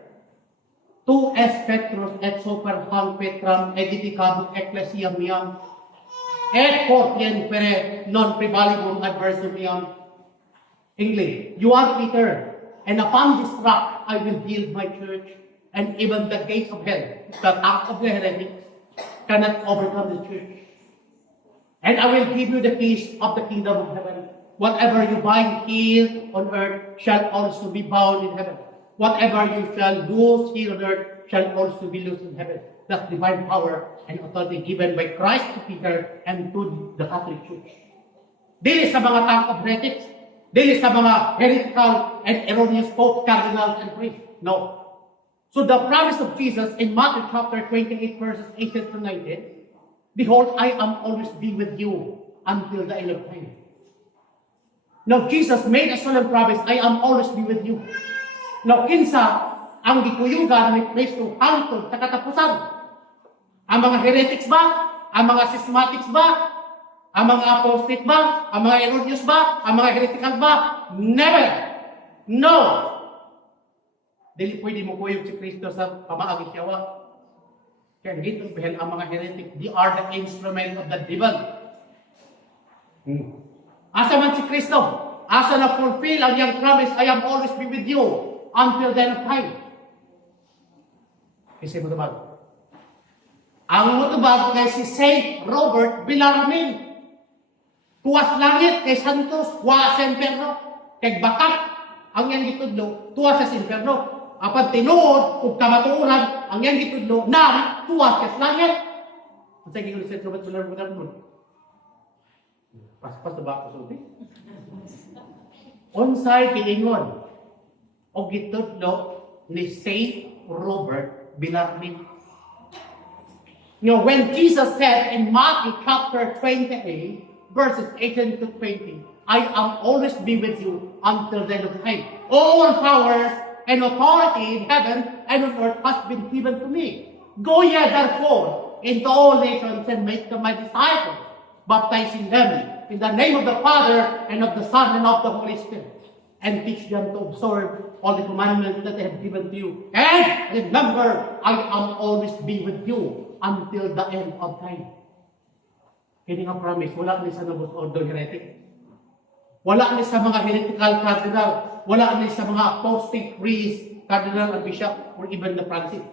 Tu es Petrus et super hang Petram edificabum ecclesiam miam, et fortien pere non prevalibum adversum miam. English, you are Peter, and upon this rock I will build my church, and even the gates of hell, the act of the heretics, cannot overcome the church. And I will give you the keys of the kingdom of heaven. Whatever you bind here on earth shall also be bound in heaven. Whatever you shall loose here on earth shall also be loosed in heaven. That's divine power and authority given by Christ to Peter and to the Catholic Church. Dili sa mga tank of heretics, dili sa mga heretical and erroneous popes, cardinals, and priests. No. So the promise of Jesus in Matthew chapter 28, verses 18 to 19, Behold, I am always be with you until the end of time. Now, Jesus made a solemn promise, I am always be with you. Now, kinsa ang gikuyugan ni Kristo hangtod sa katapusan? Ang mga heretics ba? Ang mga schismatics ba? Ang mga apostate ba? Ang mga erroneous ba? Ang mga heretical ba? Never! No! Dili pwede mo kuyog si Kristo sa pamaagi siyawa. Kaya dito behel ang mga heretic, they are the instrument of the devil. Asa man si Kristo? Asa na fulfill ang iyang promise, I am always be with you until the end of time. Kasi mo tabag. Ang mutubag kay si Saint Robert Bellarmine. Tuwas langit kay Santos, wa sa impyerno. Kay bakat ang iyang gitudlo, tuwas sa impyerno. Apan tinuod ug kamatuoran ang iyang gitudlo na tuwas sa langit. Unsa gyud si Saint Robert Bellarmine? Pas ba ako sulti? Unsay kiingon og gitudlo ni Saint Robert Bellarmine. You know, when Jesus said in Matthew chapter 28, verses 18 to 20, I am always be with you until the end of time. All powers and authority in heaven and on earth has been given to me. Go ye therefore into all nations and make them my disciples, baptizing them in the name of the Father and of the Son and of the Holy Spirit, and teach them to observe all the commandments that I have given to you. And remember, I am always be with you until the end of time. Kini nga promise, wala ni sa Novus Ordo heretic. Wala ni sa mga heretical cardinal. Wala ni sa mga apostate priest, cardinal and bishop, or even the Francis.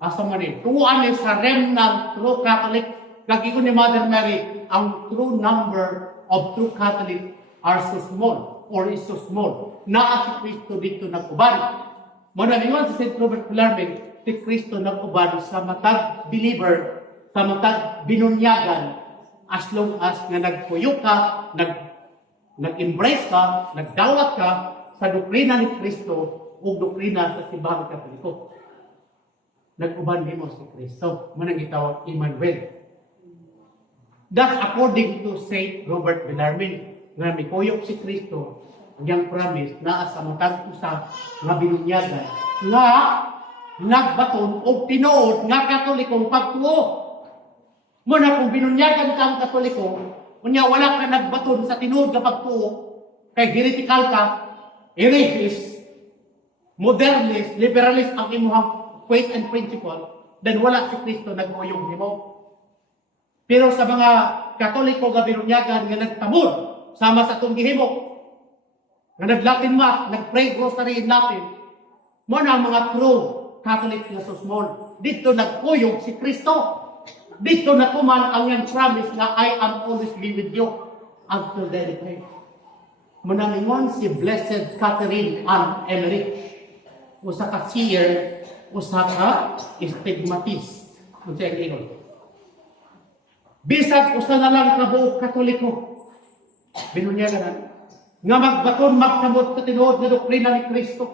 Asa man ni, tuwan ni sa remnant true Catholic. Lagi ko ni Mother Mary, ang true number of true Catholic are so small, or is so small. Naa si Kristo dito nag-uban. Manalingon si St. Robert Bellarmine, si Kristo nag-uban sa matag believer, sa matag binunyagan, as long as nga nagpuyo ka, nag-embrace ka, nagdawat ka sa doktrina ni Kristo o doktrina sa simbahang Katoliko. Nag-uban din mo si Kristo. Manang gitawag Emmanuel. That's according to St. Robert Bellarmine. Nga may kuyok si Kristo, ang promise na sa matag usa nga binunyagan nga nagbaton o tinuod nga Katolikong pagtuo. Muna kung binunyagan ka ang Katoliko, unya wala ka nagbaton sa tinuod nga pagtuo, kay heretical ka, atheist, modernist, liberalist ang imuhang faith and principle, then wala si Kristo nag-uyog nimo. Pero sa mga Katoliko nga binunyagan nga nagtamod, sama sa itong gihimo, nga nag-Latin Mass, nag-pray rosary in Latin, mo na ang mga true Catholic na so small. Dito nagkuyog si Kristo. Dito natuman ang yung promise na I am always be with you until the end of time. Manalingon si Blessed Catherine Ann Emmerich, usa ka seer, usa ka stigmatist. Kung siya yung bisag usa na lang kabuok Katoliko, binunyagan nga magbaton magsamot sa tinuod na doktrina ni Kristo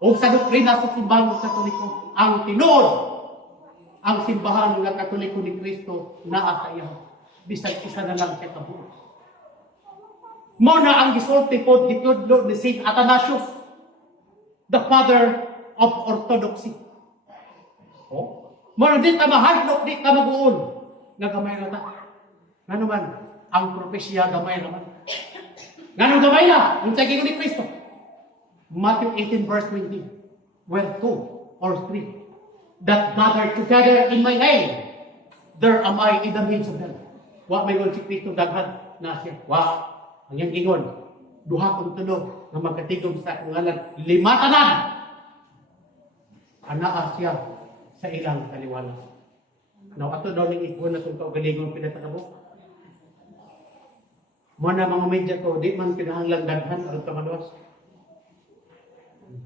o sa doktrina sa simbahang Katoliko. Ang tinuod, ang simbahan ng Katoliko ni Kristo naa sa iya. Bisag isa na lang siya kabuok. Mo na ang gisulti po gitudlo ni Saint Athanasius, the father of orthodoxy. Oh, Muna di ta mahadlok, di ta mag-uon. Nga gamay na ta. Nga naman, ang propesya gamay naman. Nga nung gamay na, yung sa ni Kristo. Matthew 18 verse 20. Where two or three that gather together in my name, there am I in the midst of them. Wa may si Kristo daghan na siya. Wa, ang yung ingon, duha kong tulog na magkatigom sa kungalan, lima tanan. Anaa siya sa ilang kaliwala. Now, ato daw ning ikon na itong kaugalingon pinatakabo. Muna mga media ko, di man pinahanglang daghan aron ta maluwas.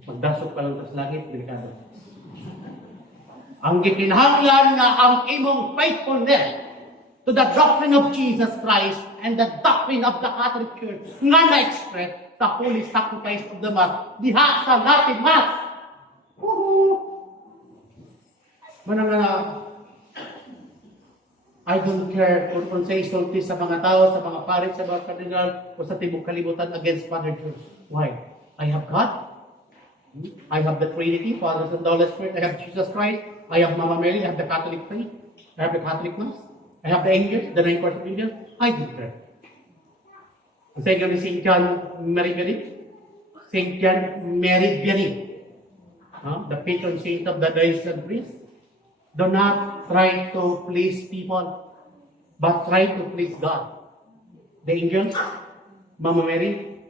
Magdasok pa lang sa langit, delikado. Ang gikinahanglan nga ang imong faithfulness to the doctrine of Jesus Christ and the doctrine of the Catholic Church nga na-express sa holy sacrifice of the Mass diha sa Latin Mass. Manang na, I don't care kung sa isulti sa mga tao, sa mga parit, sa mga kardinal, o sa tibok kalibutan against Father Church. Why? I have God. I have the Trinity, Father, Son, and Holy Spirit. I have Jesus Christ. I have Mama Mary. I have the Catholic faith. I have the Catholic Mass. I have the angels, the 9 course of angels. I don't care. Sa inyo ni St. John Mary Vianney, St. John Mary Vianney, the patron saint of the Diocesan priest. Do not try to please people, but try to please God. The angels, Mama Mary,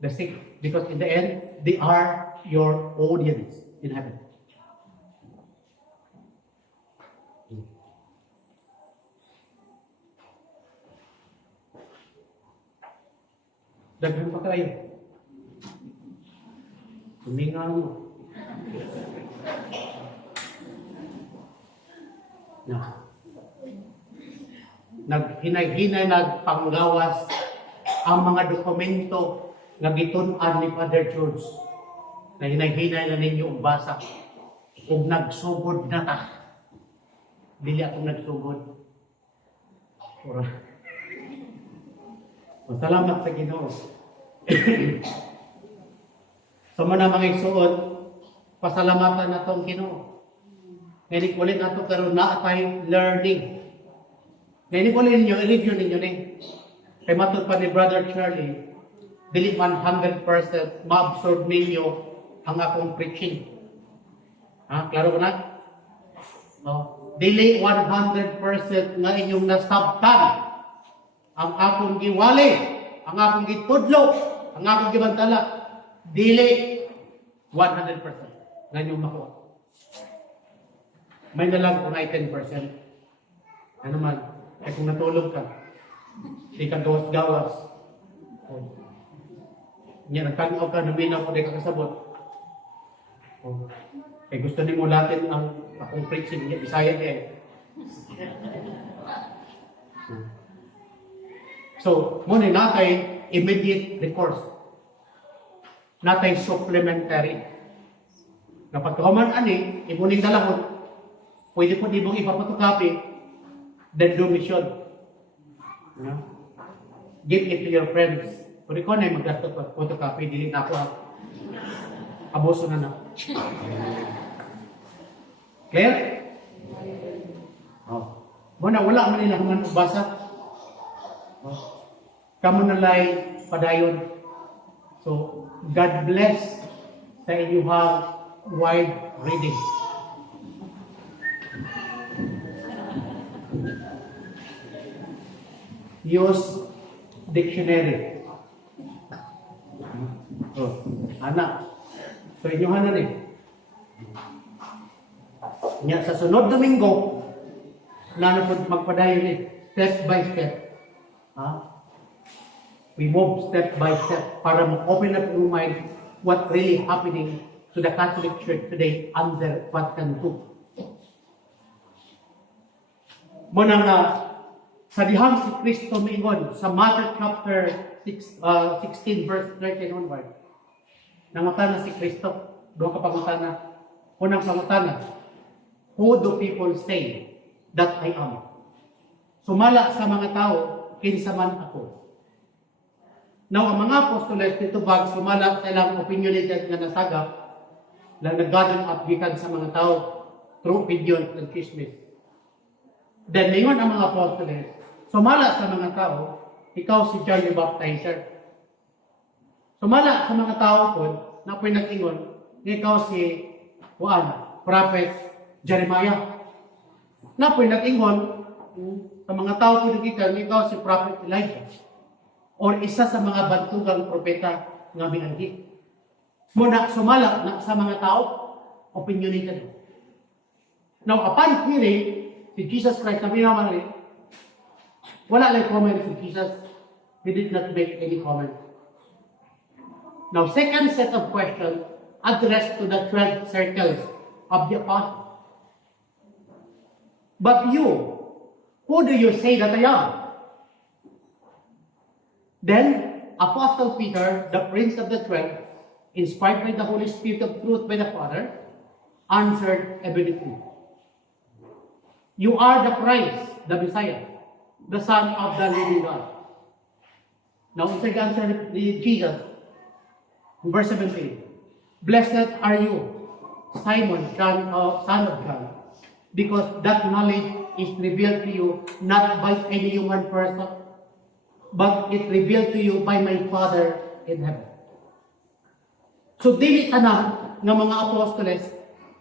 the sick, because in the end, they are your audience in heaven. Daghan pa kayo. Huminga mo. Naghinay-hinay, nagpanggawas ang mga dokumento nga gitun-an ni Father George. Na hinay-hinay na ninyo ang basa. Ug nagsugod na ta. Dili akong nagsugod. Salamat sa Ginoo. Sa mga igsuon, pasalamatan na itong Ginoo. Ngayon ulit na ito karoon na tayo learning. Ngayon ulit ninyo, i-review ninyo ni. Kay matod pa ni Brother Charlie, dili 100% ma-absorb ninyo ang akong preaching. Klaro ko na? Dili 100% nga inyong nasabtan ang akong giwali, ang akong gitudlo, ang akong gibantala. Dili 100% nga inyong makuha. May nalang kung ay 10%. Ano man, ay kung natulog ka, di ka gawas-gawas. Nagkanaw ka, naminaw ko, di ka kasabot. Eh gusto ni mo latin ang akong preaching, Bisaya niya. So, muna natay immediate recourse. Natay supplementary. Na pagkahuman ani, imuning dalahon, pwede po di mong ipapatukapi the donation. Give it to your friends. Kung ikaw na yung maggasto pa, photocopy, dili na ako abuso na na. Clear? Muna, wala man nila man basa. Kamu nalay padayon. So, God bless sa inyong wide reading. Use dictionary. Anak. So, inyong hanan eh. Nya sa sunod Domingo, na magpadayon eh. Step by step. We move step by step para ma-open up your mind what really happening to the Catholic Church today under Vatican II. Muna nga, sa dihang si Kristo miingon sa Matthew chapter 16 verse 13 onward, nangutana si Kristo, doon ka pangutana. Unang pangutana, who do people say that I am? Sumala sa mga tao, kinsa man ako. Now, ang mga apostoles dito bag sumala sa ilang opinionated nga nasagap na nag-gather up gikan sa mga tao. through opinion and chismis. Then, ngayon ang mga apostoles, sumala sa mga tao, ikaw si John the Baptizer. Sumala sa mga tao po, na ako'y nag-ingon, ikaw si Juan, Prophet Jeremiah. Na ako'y nag-ingon, sa mga tao po nagikan, ikaw si Prophet Elijah. Or isa sa mga bantugang propeta nga binanggit. Muna sumala na sa mga tao, opinionated. Now, upon hearing si Jesus Christ na minamali, wala lang comment si Jesus. He did not make any comment. Now, second set of questions addressed to the 12 circles of the apostles. But you, who do you say that I am? Then, Apostle Peter, the prince of the 12, inspired by the Holy Spirit of truth by the Father, answered immediately. You are the Christ, the Messiah, the Son of the living God. Now, the answer of Jesus, in verse 17, Blessed are you, Simon, son of John, because that knowledge is revealed to you not by any human person, but it revealed to you by my Father in heaven. So, dili tanan ng mga apostoles,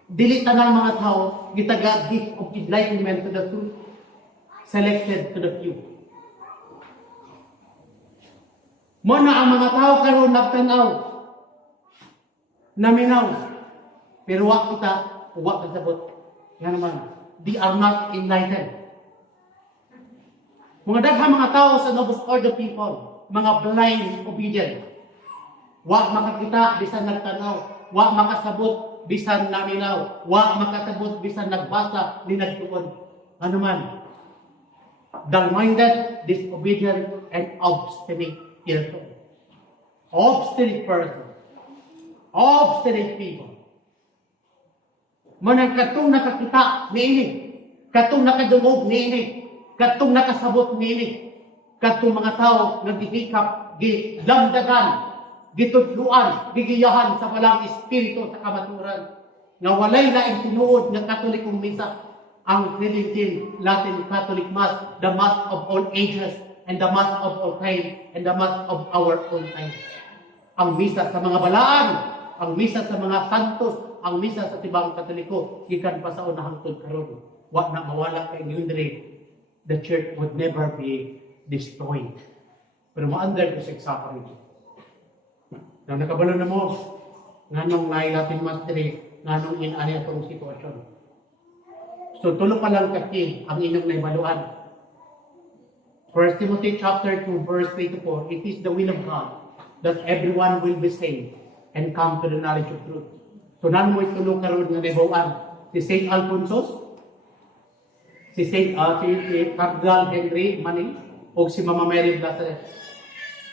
dili tanan mga tao, gitaga gift of enlightenment to the truth, selected to the few. Muna ang mga tao karon nagtanaw, naminaw, pero wa kita, wa kasabot. Yan naman, they are not enlightened. Mga daghang mga tao sa Novus Ordo people, mga blind obedient. Wa makakita bisan nagtanaw, wa makasabot bisan naminaw, wa makasabot bisan nagbasa ni nagtuon. Ano man? Dull-minded, disobedient, and obstinate person. Obstinate person. Obstinate people. Manang katong nakakita niini, katong nakadungog niini, katong nakasabot niini, katong mga tao nagdihikap, gidamdagan, gitudluan, gigiyahan sa walang espiritu sa kamaturan, nga walay laing tinuod nga Katolikong misa, ang Tridentine Latin Catholic Mass, the Mass of all ages, and the Mass of all time, and the Mass of our own time. Ang misa sa mga balaan, ang misa sa mga santos, ang misa sa tibang Katoliko, gikan pa sa unahang tod karon. Wa na mawala kay yundre, the church would never be destroyed. Pero ma-under ko sa example. Na nakabalo na mo, nganong nailatin mas diri, nganong inani atong sitwasyon. So tulo pa lang kaki ang inyong naibaluan. 1 Timothy chapter 2 verse 3 to 4, it is the will of God that everyone will be saved and come to the knowledge of truth. So nan mo itulo karon nga naibaluan si Saint Alfonso, si Cardinal Henry Manning, o si Mama Mary Blaseret.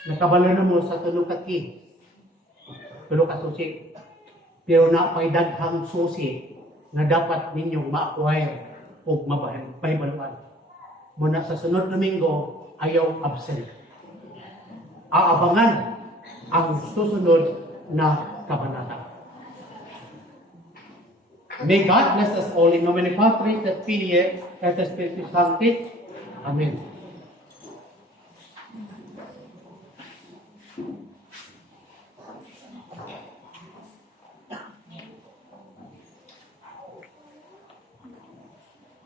Nakabalo na mo sa tulo kaki. Tulo ka susi. Pero napay daghang susi na dapat ninyong ma-acquire o mabaluan. Muna sa sunod Domingo, ayaw absent. Aabangan ang susunod na kabanata. May God bless us all in nomine Patris et Filii et Spiritus Sancti. Amen.